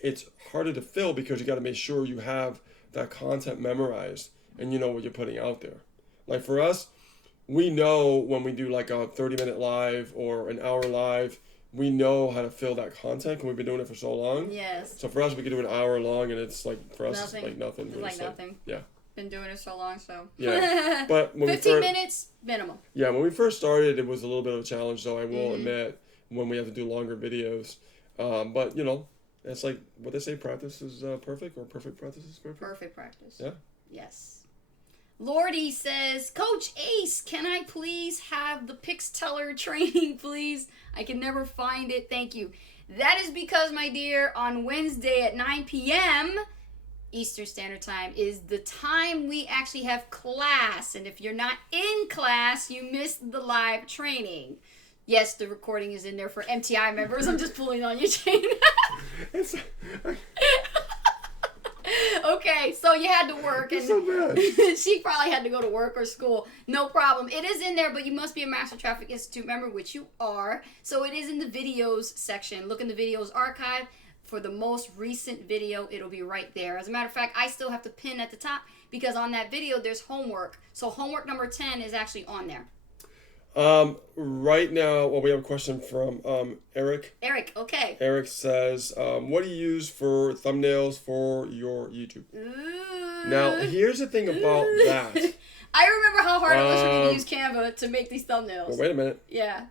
it's harder to fill because you got to make sure you have that content memorized and you know what you're putting out there. Like for us, we know when we do like a 30-minute live or an hour live, we know how to fill that content because we've been doing it for so long. Yes. So for us, we could do an hour long, and it's like for us, Nothing. it's like nothing. It's like nothing. Yeah. Been doing it so long, so. Yeah. But when 15 minutes minimum. Yeah, when we first started, it was a little bit of a challenge, though I will admit, when we have to do longer videos. But it's like what they say: practice is perfect, or perfect practice is perfect. Perfect practice. Yeah. Yes. Lordy says, Coach Ace, can I please have the Pixteller training, please? I can never find it. Thank you. That is because, my dear, on Wednesday at 9 p.m. Eastern Standard Time is the time we actually have class. And if you're not in class, you missed the live training. Yes, the recording is in there for MTI members. I'm just pulling on you, Jane. Okay, so you had to work, and so bad. she probably had to go to work or school. No problem. It is in there, but you must be a Master Traffic Institute member, which you are. So it is in the videos section. Look in the videos archive for the most recent video. It'll be right there. As a matter of fact, I still have to pin at the top because on that video there's homework. So homework number 10 is actually on there. Right now, we have a question from Eric. Eric, okay. Eric says, what do you use for thumbnails for your YouTube? Ooh. Now, here's the thing about that. I remember how hard it was for me to use Canva to make these thumbnails. Well, wait a minute. Yeah.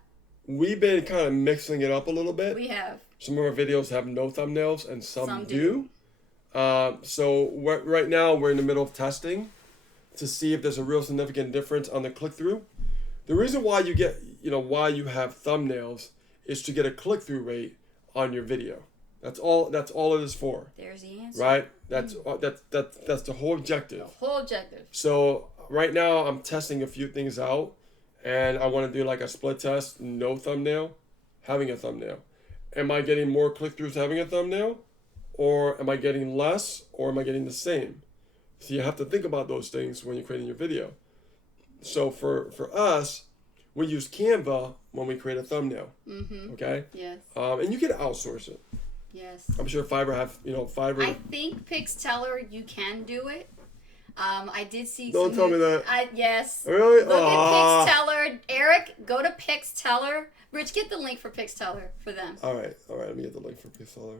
We've been kind of mixing it up a little bit. We have. Some of our videos have no thumbnails, and some do. So right now, we're in the middle of testing to see if there's a real significant difference on the click-through. The reason why you get, why you have thumbnails is to get a click-through rate on your video. That's all it is for. There's the answer. Right? That's the whole objective. The whole objective. So right now I'm testing a few things out, and I want to do like a split test, no thumbnail, having a thumbnail. Am I getting more click-throughs having a thumbnail? Or am I getting less? Or am I getting the same? So you have to think about those things when you're creating your video. So for us, we use Canva when we create a thumbnail. Mm-hmm. Okay? Yes. And you can outsource it. Yes. I'm sure Fiverr Fiverr. I think Pixteller, you can do it. I did see. Don't tell me that. Yes. Really? Look at Pixteller. Eric, go to Pixteller. Rich, get the link for Pixteller for them. All right. Let me get the link for Pixteller.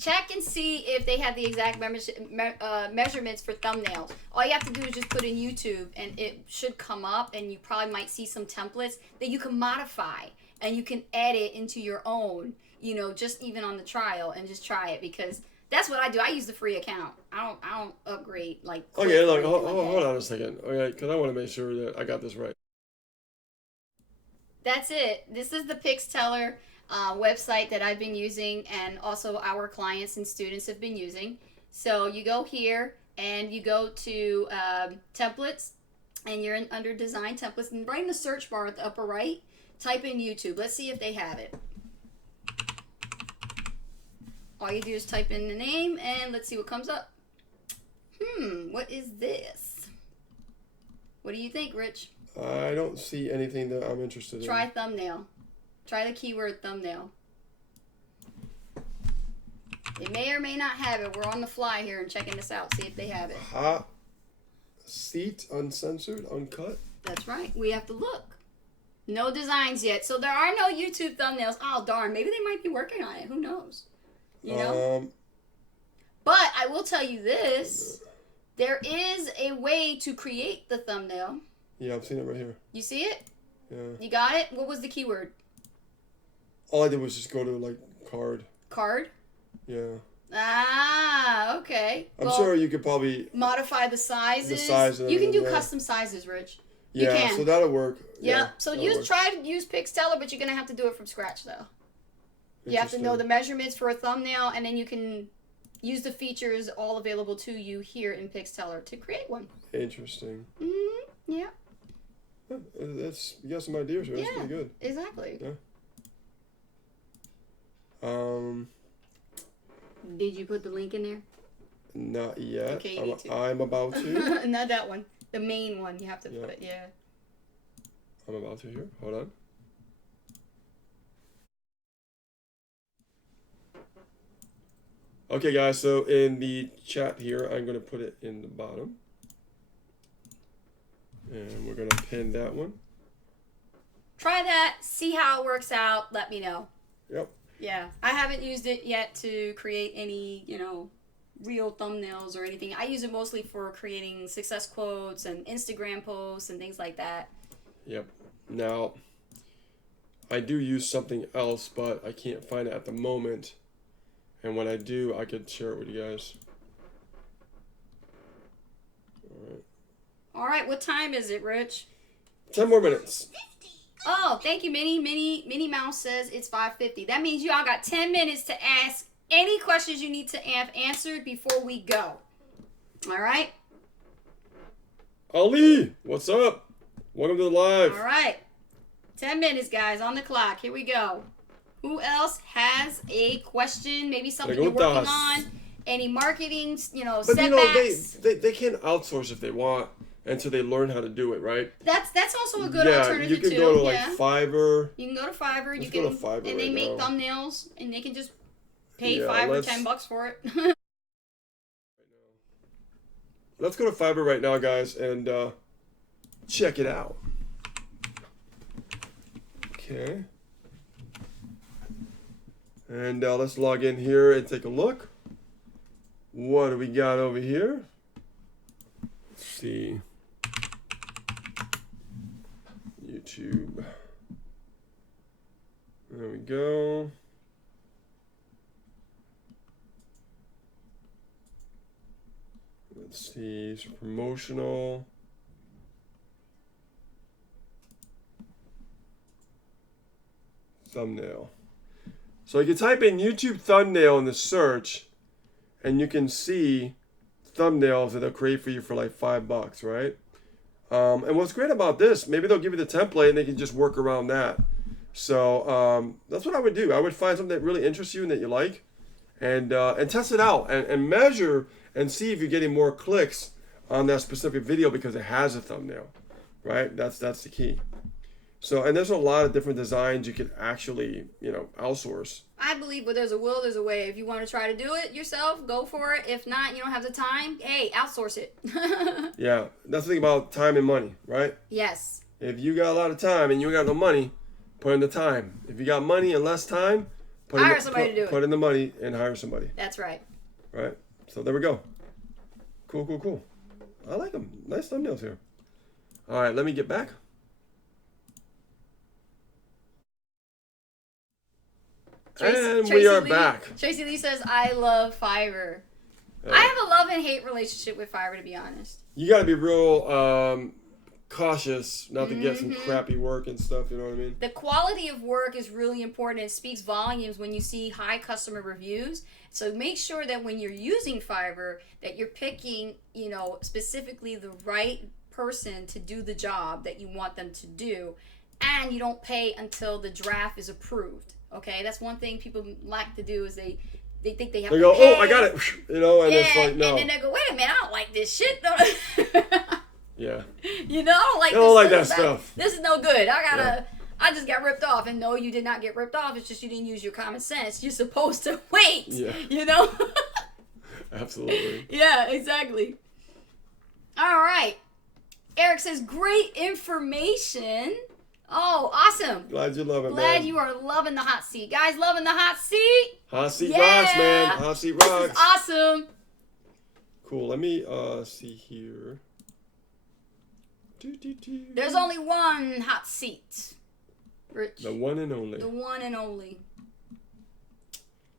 Check and see if they have the exact measurements for thumbnails. All you have to do is just put in YouTube, and it should come up, and you probably might see some templates that you can modify, and you can edit into your own, just even on the trial, and just try it, because that's what I do. I use the free account. I don't upgrade like. Okay, look, hold on a second. Okay, because I want to make sure that I got this right. That's it. This is the Pixteller website that I've been using, and also our clients and students have been using. So you go here and you go to templates, and you're under design templates, and right in the search bar at the upper right, type in YouTube. Let's see if they have it. All you do is type in the name and let's see what comes up. What is this? What do you think, Rich? I don't see anything that I'm interested in. Try thumbnail. Try the keyword thumbnail. They may or may not have it. We're on the fly here and checking this out. See if they have it. Hot seat, uncensored, uncut. That's right. We have to look. No designs yet. So there are no YouTube thumbnails. Oh, darn. Maybe they might be working on it. Who knows? You know? But I will tell you this. There is a way to create the thumbnail. Yeah, I've seen it right here. You see it? Yeah. You got it? What was the keyword? All I did was just go to, like, card. Card? Yeah. Ah, okay. I'm sure you could probably modify the sizes. The size and you can do everything, yeah. custom sizes, Rich. Yeah, you can. so that'll work. Yeah. So try to use Pixteller, but you're gonna have to do it from scratch though. You have to know the measurements for a thumbnail, and then you can use the features all available to you here in Pixteller to create one. Interesting. Yeah. That's you got some ideas here. That's pretty good. Exactly. Yeah. Did you put the link in there? Not yet. Okay, you need to. I'm about to. Not that one. The main one. You have to put it. Yeah. I'm about to here. Hold on. Okay, guys. So in the chat here, I'm going to put it in the bottom. And we're going to pin that one. Try that. See how it works out. Let me know. Yep. Yeah. I haven't used it yet to create any, real thumbnails or anything. I use it mostly for creating success quotes and Instagram posts and things like that. Yep. Now, I do use something else, but I can't find it at the moment. And when I do, I could share it with you guys. All right. What time is it, Rich? 10 more minutes. Oh, thank you, Minnie Mouse says it's 5:50. That means y'all got 10 minutes to ask any questions you need to have answered before we go. All right? Ali, what's up? Welcome to the live. All right. 10 minutes, guys, on the clock. Here we go. Who else has a question? Maybe something you're working on? Any marketing, but setbacks? They can outsource if they want until they learn how to do it, right? That's also a good alternative you can too. go to like Fiverr. You can go to Fiverr. Let's go to Fiverr and they right make now. thumbnails, and they can just pay $5 or $10 for it. Let's go to Fiverr right now, guys, and check it out. Okay. And let's log in here and take a look. What do we got over here? Let's see. YouTube. There we go. Let's see, some promotional. Thumbnail. So you can type in YouTube thumbnail in the search, and you can see thumbnails that they'll create for you for like $5, right? And what's great about this, maybe they'll give you the template and they can just work around that. So that's what I would do. I would find something that really interests you and that you like, and test it out and measure and see if you're getting more clicks on that specific video because it has a thumbnail, right? That's the key. So, and there's a lot of different designs you could actually, outsource. I believe where there's a will, there's a way. If you want to try to do it yourself, go for it. If not, you don't have the time, hey, outsource it. Yeah, that's the thing about time and money, right? Yes. If you got a lot of time and you got no money, put in the time. If you got money and less time, hire somebody to do it. Put in the money and hire somebody. That's right. Right? So there we go. Cool. I like them. Nice thumbnails here. All right, let me get back. We are back. Tracy Lee says, I love Fiverr. I have a love and hate relationship with Fiverr, to be honest. You got to be real cautious not to get some crappy work and stuff, you know what I mean? The quality of work is really important. It speaks volumes when you see high customer reviews. So make sure that when you're using Fiverr, that you're picking, specifically the right person to do the job that you want them to do, and you don't pay until the draft is approved. Okay, that's one thing people like to do is they they think they have They to go, pay. oh, I got it. You know, and it's like, no. And then they go, wait a minute, I don't like this shit. Yeah. You know, I don't like I don't like this that stuff. This is no good. I just got ripped off. And no, you did not get ripped off. It's just you didn't use your common sense. You're supposed to wait. Yeah. You know? Absolutely. Yeah, exactly. All right. Eric says, great information. Oh, awesome. Glad you love it, Glad man. you are loving the hot seat. Guys, loving the hot seat? Hot seat Yeah. rocks, man. Hot seat This rocks. is awesome. Cool. Let me see here. There's only one hot seat. Rich. The one and only. The one and only.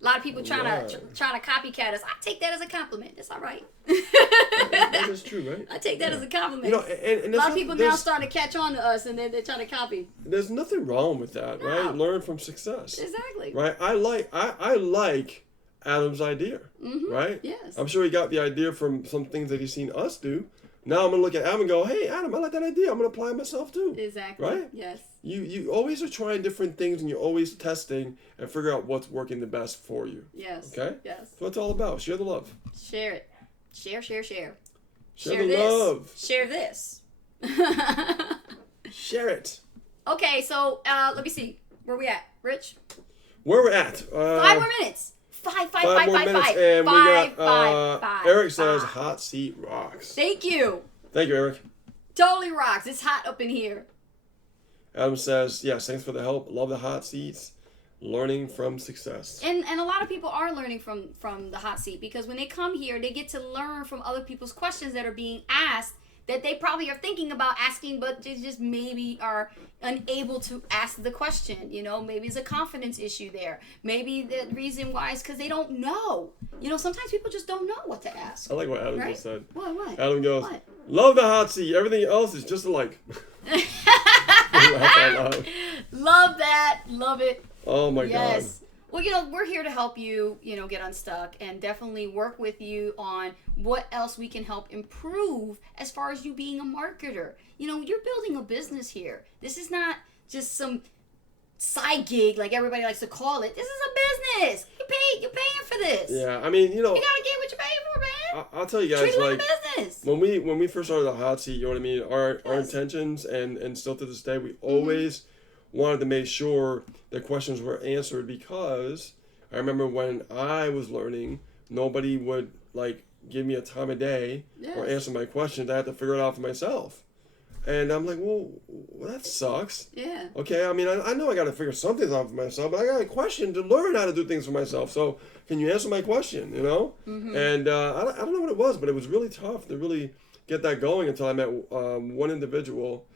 A lot of people trying to copycat us. I take that as a compliment. That's all right. That is true, right? I take that as a compliment. You know, and a lot of people now start to catch on to us, and then they're trying to copy. There's nothing wrong with that, No. right? Learn from success. Exactly. Right? I like Adam's idea, right? Yes. I'm sure he got the idea from some things that he's seen us do. Now I'm gonna look at Adam and go, "Hey, Adam, I like that idea. I'm gonna apply it myself too." Exactly. Right? Yes. You always are trying different things, and you're always testing and figure out what's working the best for you. Yes. Okay. Yes. That's what it's all about. Share the love. Share it. Share. Share the this. love. Share this. Share it. Okay, so let me see. Where we at, Rich? Where we're at. 5 more minutes. Five more minutes, and we got Eric says hot seat rocks. Thank you. Thank you, Eric. Totally rocks. It's hot up in here. Adam says, yes, thanks for the help. Love the hot seats. Learning from success. And a lot of people are learning from the hot seat, because when they come here, they get to learn from other people's questions that are being asked that they probably are thinking about asking, but they just maybe are unable to ask the question. You know, maybe it's a confidence issue there. Maybe the reason why is because they don't know. You know, sometimes people just don't know what to ask. I like what Adam Right? just said. What? Adam goes, What? love the hot seat. Everything else is just alike. Laugh out loud. Love that. Love it. Oh my Yes. Well, you know, we're here to help you, you know, get unstuck and definitely work with you on what else we can help improve as far as you being a marketer. You know, you're building a business here. This is not just some side gig like everybody likes to call it. This is a business. You're paying for this. God. Yeah, I mean, you know, You gotta get what you're paying for, man. I'll tell you guys, Treat it like, like a business. when we first started the hot seat, you know what I mean? Our Yes. intentions and still to this day, we always wanted to make sure that questions were answered, because I remember when I was learning, nobody would like give me a time of day or Yes. answer my questions. I had to figure it out for myself. And I'm like, well, that sucks. Yeah. Okay, I mean, I know I got to figure some things out for myself, but I got a question to learn how to do things for myself. So can you answer my question, you know? And I don't know what it was, but it was really tough to really get that going until I met one individual,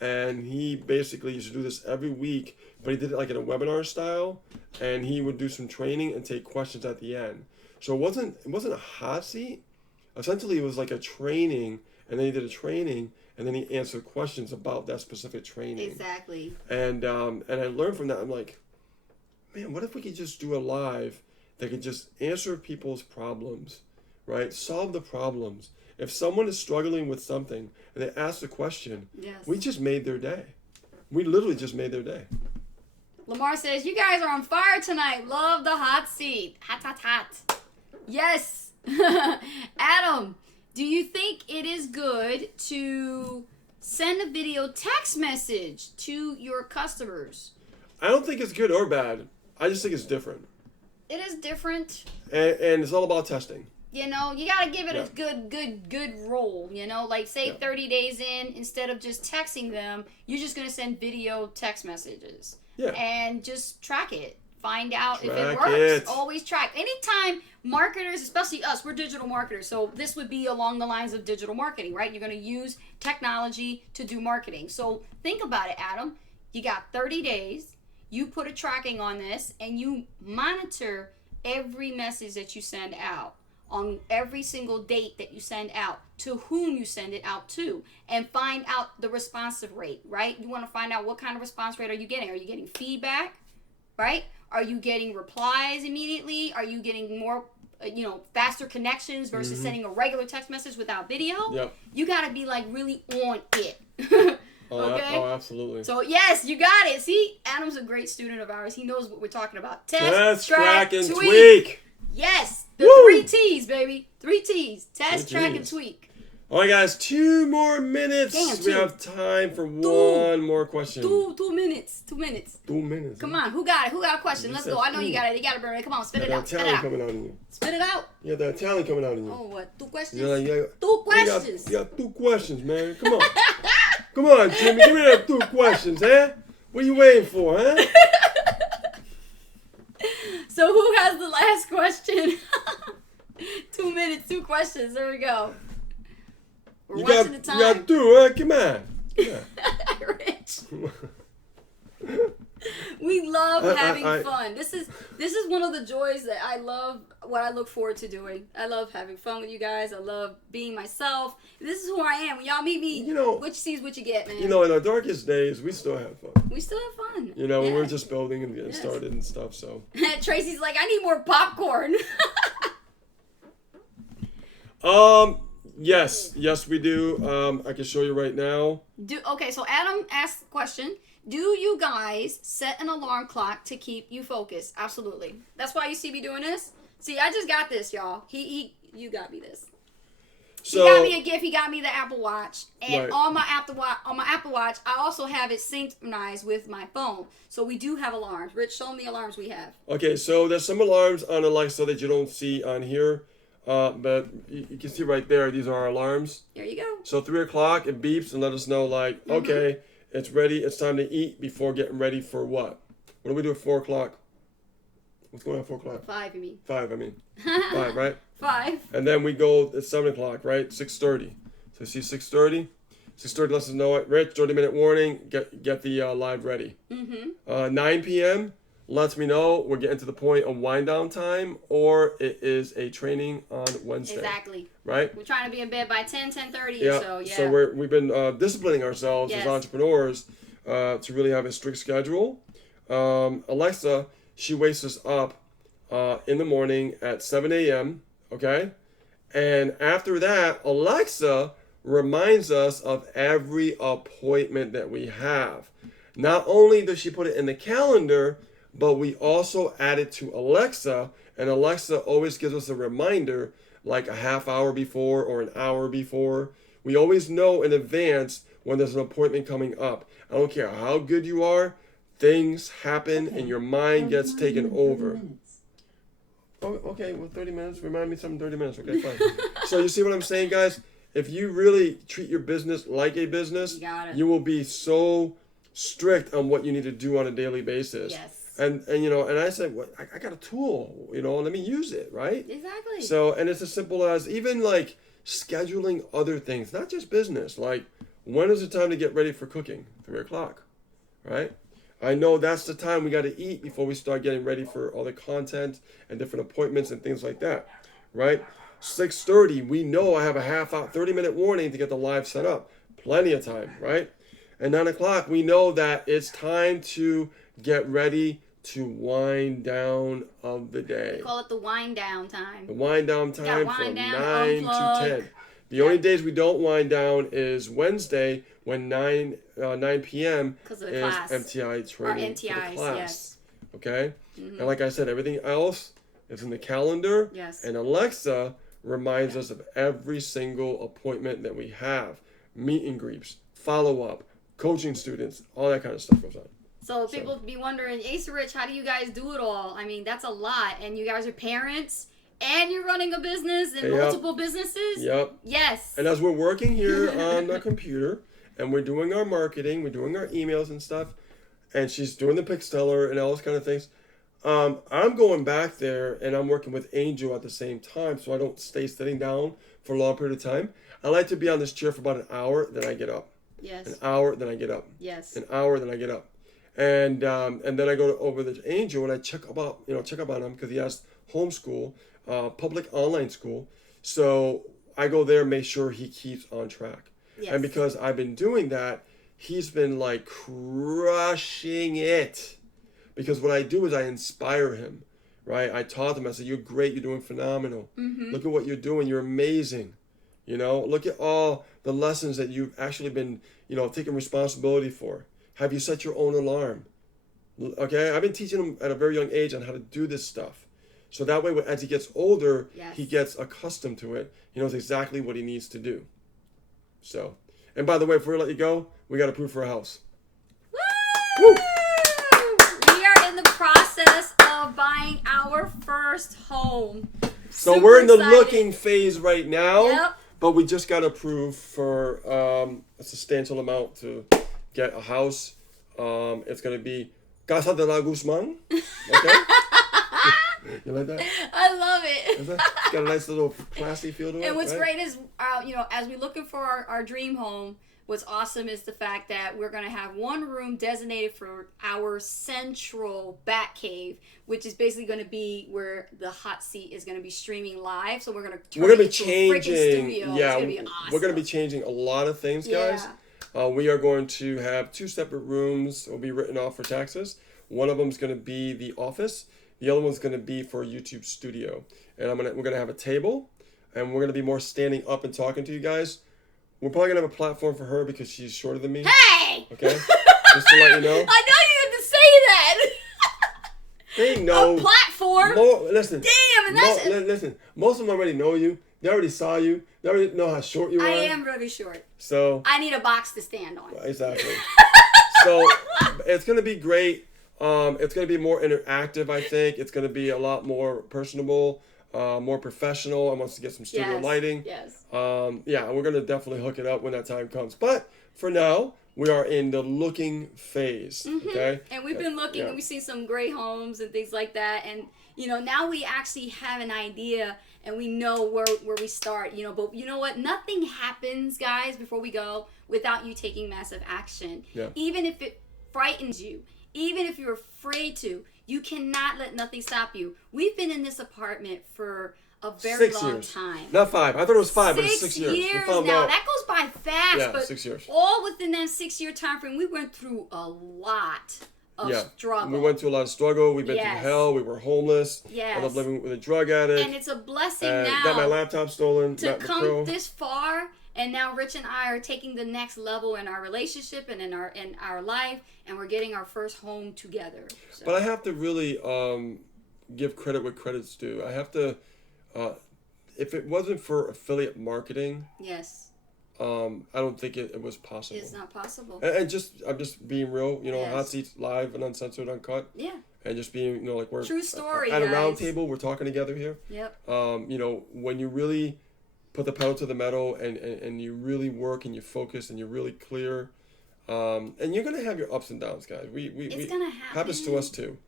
and he basically used to do this every week, but he did it like in a webinar style, and he would do some training and take questions at the end. So it wasn't a hot seat. Essentially, it was like a training, and then he did a training, and then he answered questions about that specific training. Exactly. And I learned from that. I'm like, man, what if we could just do a live that could just answer people's problems, right? Solve the problems. If someone is struggling with something and they ask a question, Yes. we just made their day. We literally just made their day. Lamar says, you guys are on fire tonight. Love the hot seat. Hot, hot, hot. Yes. Adam, do you think it is good to send a video text message to your customers? I don't think it's good or bad. I just think it's different. It is different. And it's all about testing. You know, you got to give it Yeah. a good roll, you know? Like, say 30 days in, instead of just texting them, you're just going to send video text messages. Yeah. And just track it. Find out if it Track works. it. Always track. Anytime marketers, especially us, we're digital marketers. So this would be along the lines of digital marketing, right? You're going to use technology to do marketing. So think about it, Adam. You got 30 days. You put a tracking on this, and you monitor every message that you send out, on every single date that you send out, to whom you send it out to, and find out the responsive rate, right? You want to find out what kind of response rate are you getting. Are you getting feedback, right? Are you getting replies immediately? Are you getting more, faster connections versus sending a regular text message without video? Yep. You got to be like really on it. Okay? Oh, absolutely. So yes, you got it. See, Adam's a great student of ours. He knows what we're talking about. Test, Let's track, track and tweak. tweak. Yes, the Woo! 3 T's, baby. 3 T's. Test, track, and T's. tweak. All right, guys, 2 more minutes. Damn, We 2. have time for one more question. 2 minutes. 2 minutes. 2 minutes. Come on, who got it? Who got a question? You Let's said go. I know 2. you got it. You got it, Bernie. Come on, spit it That out. Spit it talent out. coming out in you. Spit it out. You got that talent coming out in you. Oh, what? 2 questions? You're like, yeah, 2 questions. You got 2 questions, man. Come on. Come on, Jimmy. Give me that 2 questions, huh? What are you waiting for, huh? So who has the last question? 2 minutes, 2 questions. There we go. We're watching the time. You got 2, huh? Come on. Come on. Rich. We love having fun. This is one of the joys that I love. What I look forward to doing. I love having fun with you guys. I love being myself. This is who I am. When y'all meet me, what you see is what you get, man. You know, in our darkest days, we still have fun. We still have fun. You know, when we're just building and getting started and stuff. So Tracy's like, I need more popcorn. Yes, we do. I can show you right now. Okay, so Adam asked the question. Do you guys set an alarm clock to keep you focused? Absolutely. That's why you see me doing this. See, I just got this, y'all. You got me this. So, he got me a gift. He got me the Apple Watch, and on my Apple Watch, I also have it synchronized with my phone. So we do have alarms. Rich, show them the alarms we have. Okay, so there's some alarms on Alexa that you don't see on here, but you can see right there. These are our alarms. There you go. So 3 o'clock, it beeps and let us know like, okay, it's ready. It's time to eat before getting ready for what? What do we do at 4 o'clock? What's going on at 4 o'clock? 5, you mean? 5, I mean. 5, right? 5. And then we go at 7 o'clock, right? 6:30. So you see 6:30? 6:30 lets us know it. Rich, 30-minute warning. Get the live ready. 9 p.m. lets me know we're getting to the point of wind down time, or it is a training on Wednesday. Exactly. Right? We're trying to be in bed by 10:30. Yeah. So yeah. So we've been disciplining ourselves as entrepreneurs to really have a strict schedule. Alexa, she wakes us up in the morning at 7 a.m. Okay, and after that, Alexa reminds us of every appointment that we have. Not only does she put it in the calendar, but we also add it to Alexa, and Alexa always gives us a reminder like a half hour before or an hour before. We always know in advance when there's an appointment coming up. I don't care how good you are, things happen and your mind gets taken over. Oh, okay, well, 30 minutes. Remind me something, 30 minutes. Okay, fine. So you see what I'm saying, guys? If you really treat your business like a business, you will be so strict on what you need to do on a daily basis. Yes. And you know, and I said, well, I got a tool, you know, let me use it, right? Exactly. So, and it's as simple as even like scheduling other things, not just business. Like, when is the time to get ready for cooking? 3 o'clock, right? I know that's the time we got to eat before we start getting ready for all the content and different appointments and things like that, right? 6:30, we know I have a half hour, 30-minute warning to get the live set up. Plenty of time, right? And 9 o'clock, we know that it's time to get ready to wind down of the day. We call it the wind down time. The wind down time from 9 unplug. to 10. The only days we don't wind down is Wednesday when 9 p.m. is MTI training for the class. Yes. Okay? And like I said, everything else is in the calendar. Yes. And Alexa reminds us of every single appointment that we have. Meet and greets, follow-up, coaching students, all that kind of stuff goes on. So people be wondering, Ace Rich, how do you guys do it all? I mean, that's a lot. And you guys are parents. And you're running a business and multiple businesses? Yep. Yes. And as we're working here on the computer and we're doing our marketing, we're doing our emails and stuff, and she's doing the Pixteller and all those kind of things, I'm going back there and I'm working with Angel at the same time so I don't stay sitting down for a long period of time. I like to be on this chair for about an hour, then I get up. Yes. An hour, then I get up. Yes. An hour, then I get up. And then I go over to Angel and I check up on him because he has homeschool. Public online school, so I go there and make sure he keeps on track. Yes. And because I've been doing that, he's been like crushing it. Because what I do is I inspire him, right? I taught him, I said, you're great, you're doing phenomenal. Look at what you're doing, you're amazing. You know, look at all the lessons that you've actually been, you know, taking responsibility for. Have you set your own alarm? Okay, I've been teaching him at a very young age on how to do this stuff. So that way, as he gets older, Yes. he gets accustomed to it. He knows exactly what he needs to do. So, and by the way, before we let you go, we got approved for a house. Woo! We are in the process of buying our first home. So Super we're in the excited. looking phase right now. Yep. But we just got approved for a substantial amount to get a house. It's going to be Casa de la Guzman. Okay? You like that? I love it. It's got a nice little classy feel to it. And what's right? great is, as we're looking for our dream home, what's awesome is the fact that we're going to have one room designated for our central bat cave, which is basically going to be where the hot seat is going to be streaming live. So we're going to turn We're going it to be into a freaking changing. studio. Yeah, It's going to be awesome. we're going to be changing a lot of things, guys. We are going to have 2 separate rooms. Will be written off for taxes. One of them is going to be the office. The other one's going to be for a YouTube studio. And we're going to have a table, and we're going to be more standing up and talking to you guys. We're probably going to have a platform for her because she's shorter than me. Hey! Okay? Just to let you know. I know you had to say that. They know. A platform. Listen. Damn, and that's listen. Most of them already know you. They already saw you. They already know how short you are. I am really short. So. I need a box to stand on. Exactly. So it's going to be great. It's going to be more interactive, I think. It's going to be a lot more personable, more professional. I want to get some studio lighting. Yes. Yeah, we're going to definitely hook it up when that time comes. But for now, we are in the looking phase. Mm-hmm. Okay? And we've been looking and we've seen some great homes and things like that. And, now we actually have an idea and we know where we start, But you know what? Nothing happens, guys, before we go without you taking massive action. Yeah. Even if it frightens you, even if you're afraid to, you cannot let nothing stop you. We've been in this apartment for a very 6 long years. time. Not 5. I thought it was 5, but it's 6 years. We found now. out. That goes by fast. Yeah, but 6 years. all within that 6-year time frame, we went through a lot of struggle. We went through a lot of struggle. We've been through Yes. hell. We were homeless. Yes. Ended up living with a drug addict. And it's a blessing And now got my laptop stolen. to Mac come Pro. this far. And now Rich and I are taking the next level in our relationship and in our life, and we're getting our first home together. So. But I have to really give credit where credit's due. I have to, if it wasn't for affiliate marketing, yes, I don't think it was possible. it's not possible. And I'm just being real, Yes. Hot Seats live and uncensored, uncut. Yeah. And just being, like we're True story, at a round guys. table, we're talking together here. Yep. When you really put the pedal to the metal and you really work and you focus and you're really clear, and you're gonna have your ups and downs, guys. It's gonna happen. Happens to us too.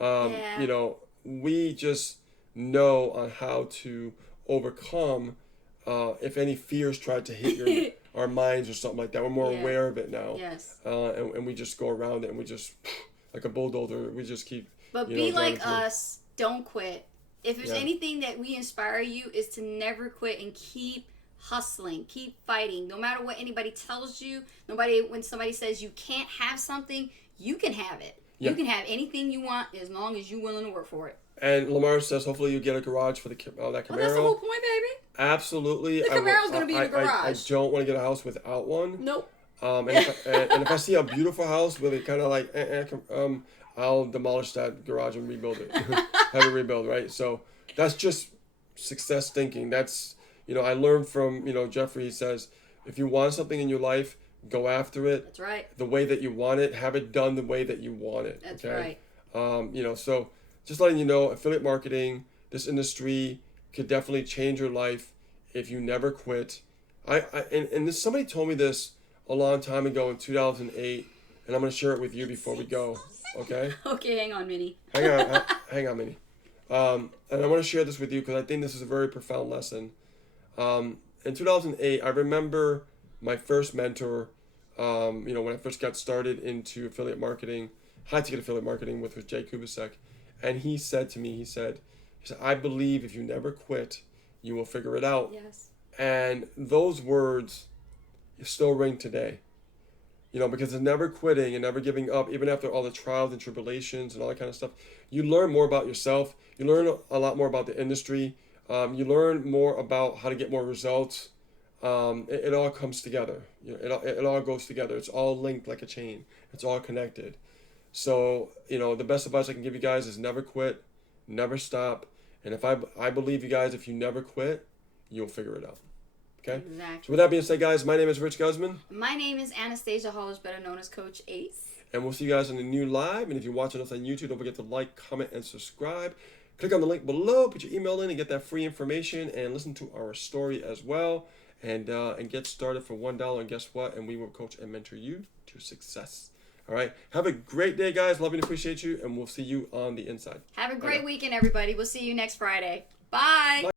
Yeah. We just know on how to overcome if any fears try to hit our minds or something like that. We're more aware of it now. Yes. And we just go around it and we just, like a bulldozer, we just keep. But be driving like through. us. Don't quit. If there's Yeah. anything that we inspire you is to never quit and keep hustling, keep fighting. No matter what anybody tells you, when somebody says you can't have something, you can have it. Yeah. You can have anything you want as long as you're willing to work for it. And Lamar says, hopefully you get a garage for that Camaro. Well, that's the whole point, baby. Absolutely. The Camaro's gonna be in the I garage. don't want to get a house without one. Nope. And if I see a beautiful house with it kind of like, I'll demolish that garage and rebuild it. Have it rebuild, right? So that's just success thinking. That's, I learned from, Jeffrey. He says, if you want something in your life, go after it. That's right. The way that you want it. Have it done the way that you want it. That's okay? right. So just letting you know, affiliate marketing, this industry could definitely change your life if you never quit. Somebody told me this a long time ago in 2008, and I'm going to share it with you before we go. Okay? Okay, hang on, Minnie. Hang on, Minnie. And I want to share this with you because I think this is a very profound lesson. In 2008, I remember my first mentor, when I first got started into affiliate marketing, high ticket affiliate marketing with Jay Kubasek. And he said to me, he said, I believe if you never quit, you will figure it out. Yes. And those words still ring today. Because it's never quitting and never giving up, even after all the trials and tribulations and all that kind of stuff. You learn more about yourself. You learn a lot more about the industry. You learn more about how to get more results. It all comes together. It all goes together. It's all linked like a chain. It's all connected. So, the best advice I can give you guys is never quit, never stop, And I believe you guys, if you never quit, you'll figure it out. Okay? Exactly. So with that being said, guys, my name is Rich Guzman. My name is Anastasia Hollers, better known as Coach Ace. And we'll see you guys in the new live. And if you're watching us on YouTube, don't forget to like, comment, and subscribe. Click on the link below, put your email in and get that free information and listen to our story as well. And get started for $1. And guess what? And we will coach and mentor you to success. All right. Have a great day, guys. Love and appreciate you. And we'll see you on the inside. Have a great weekend, everybody. We'll see you next Friday. Bye. Bye.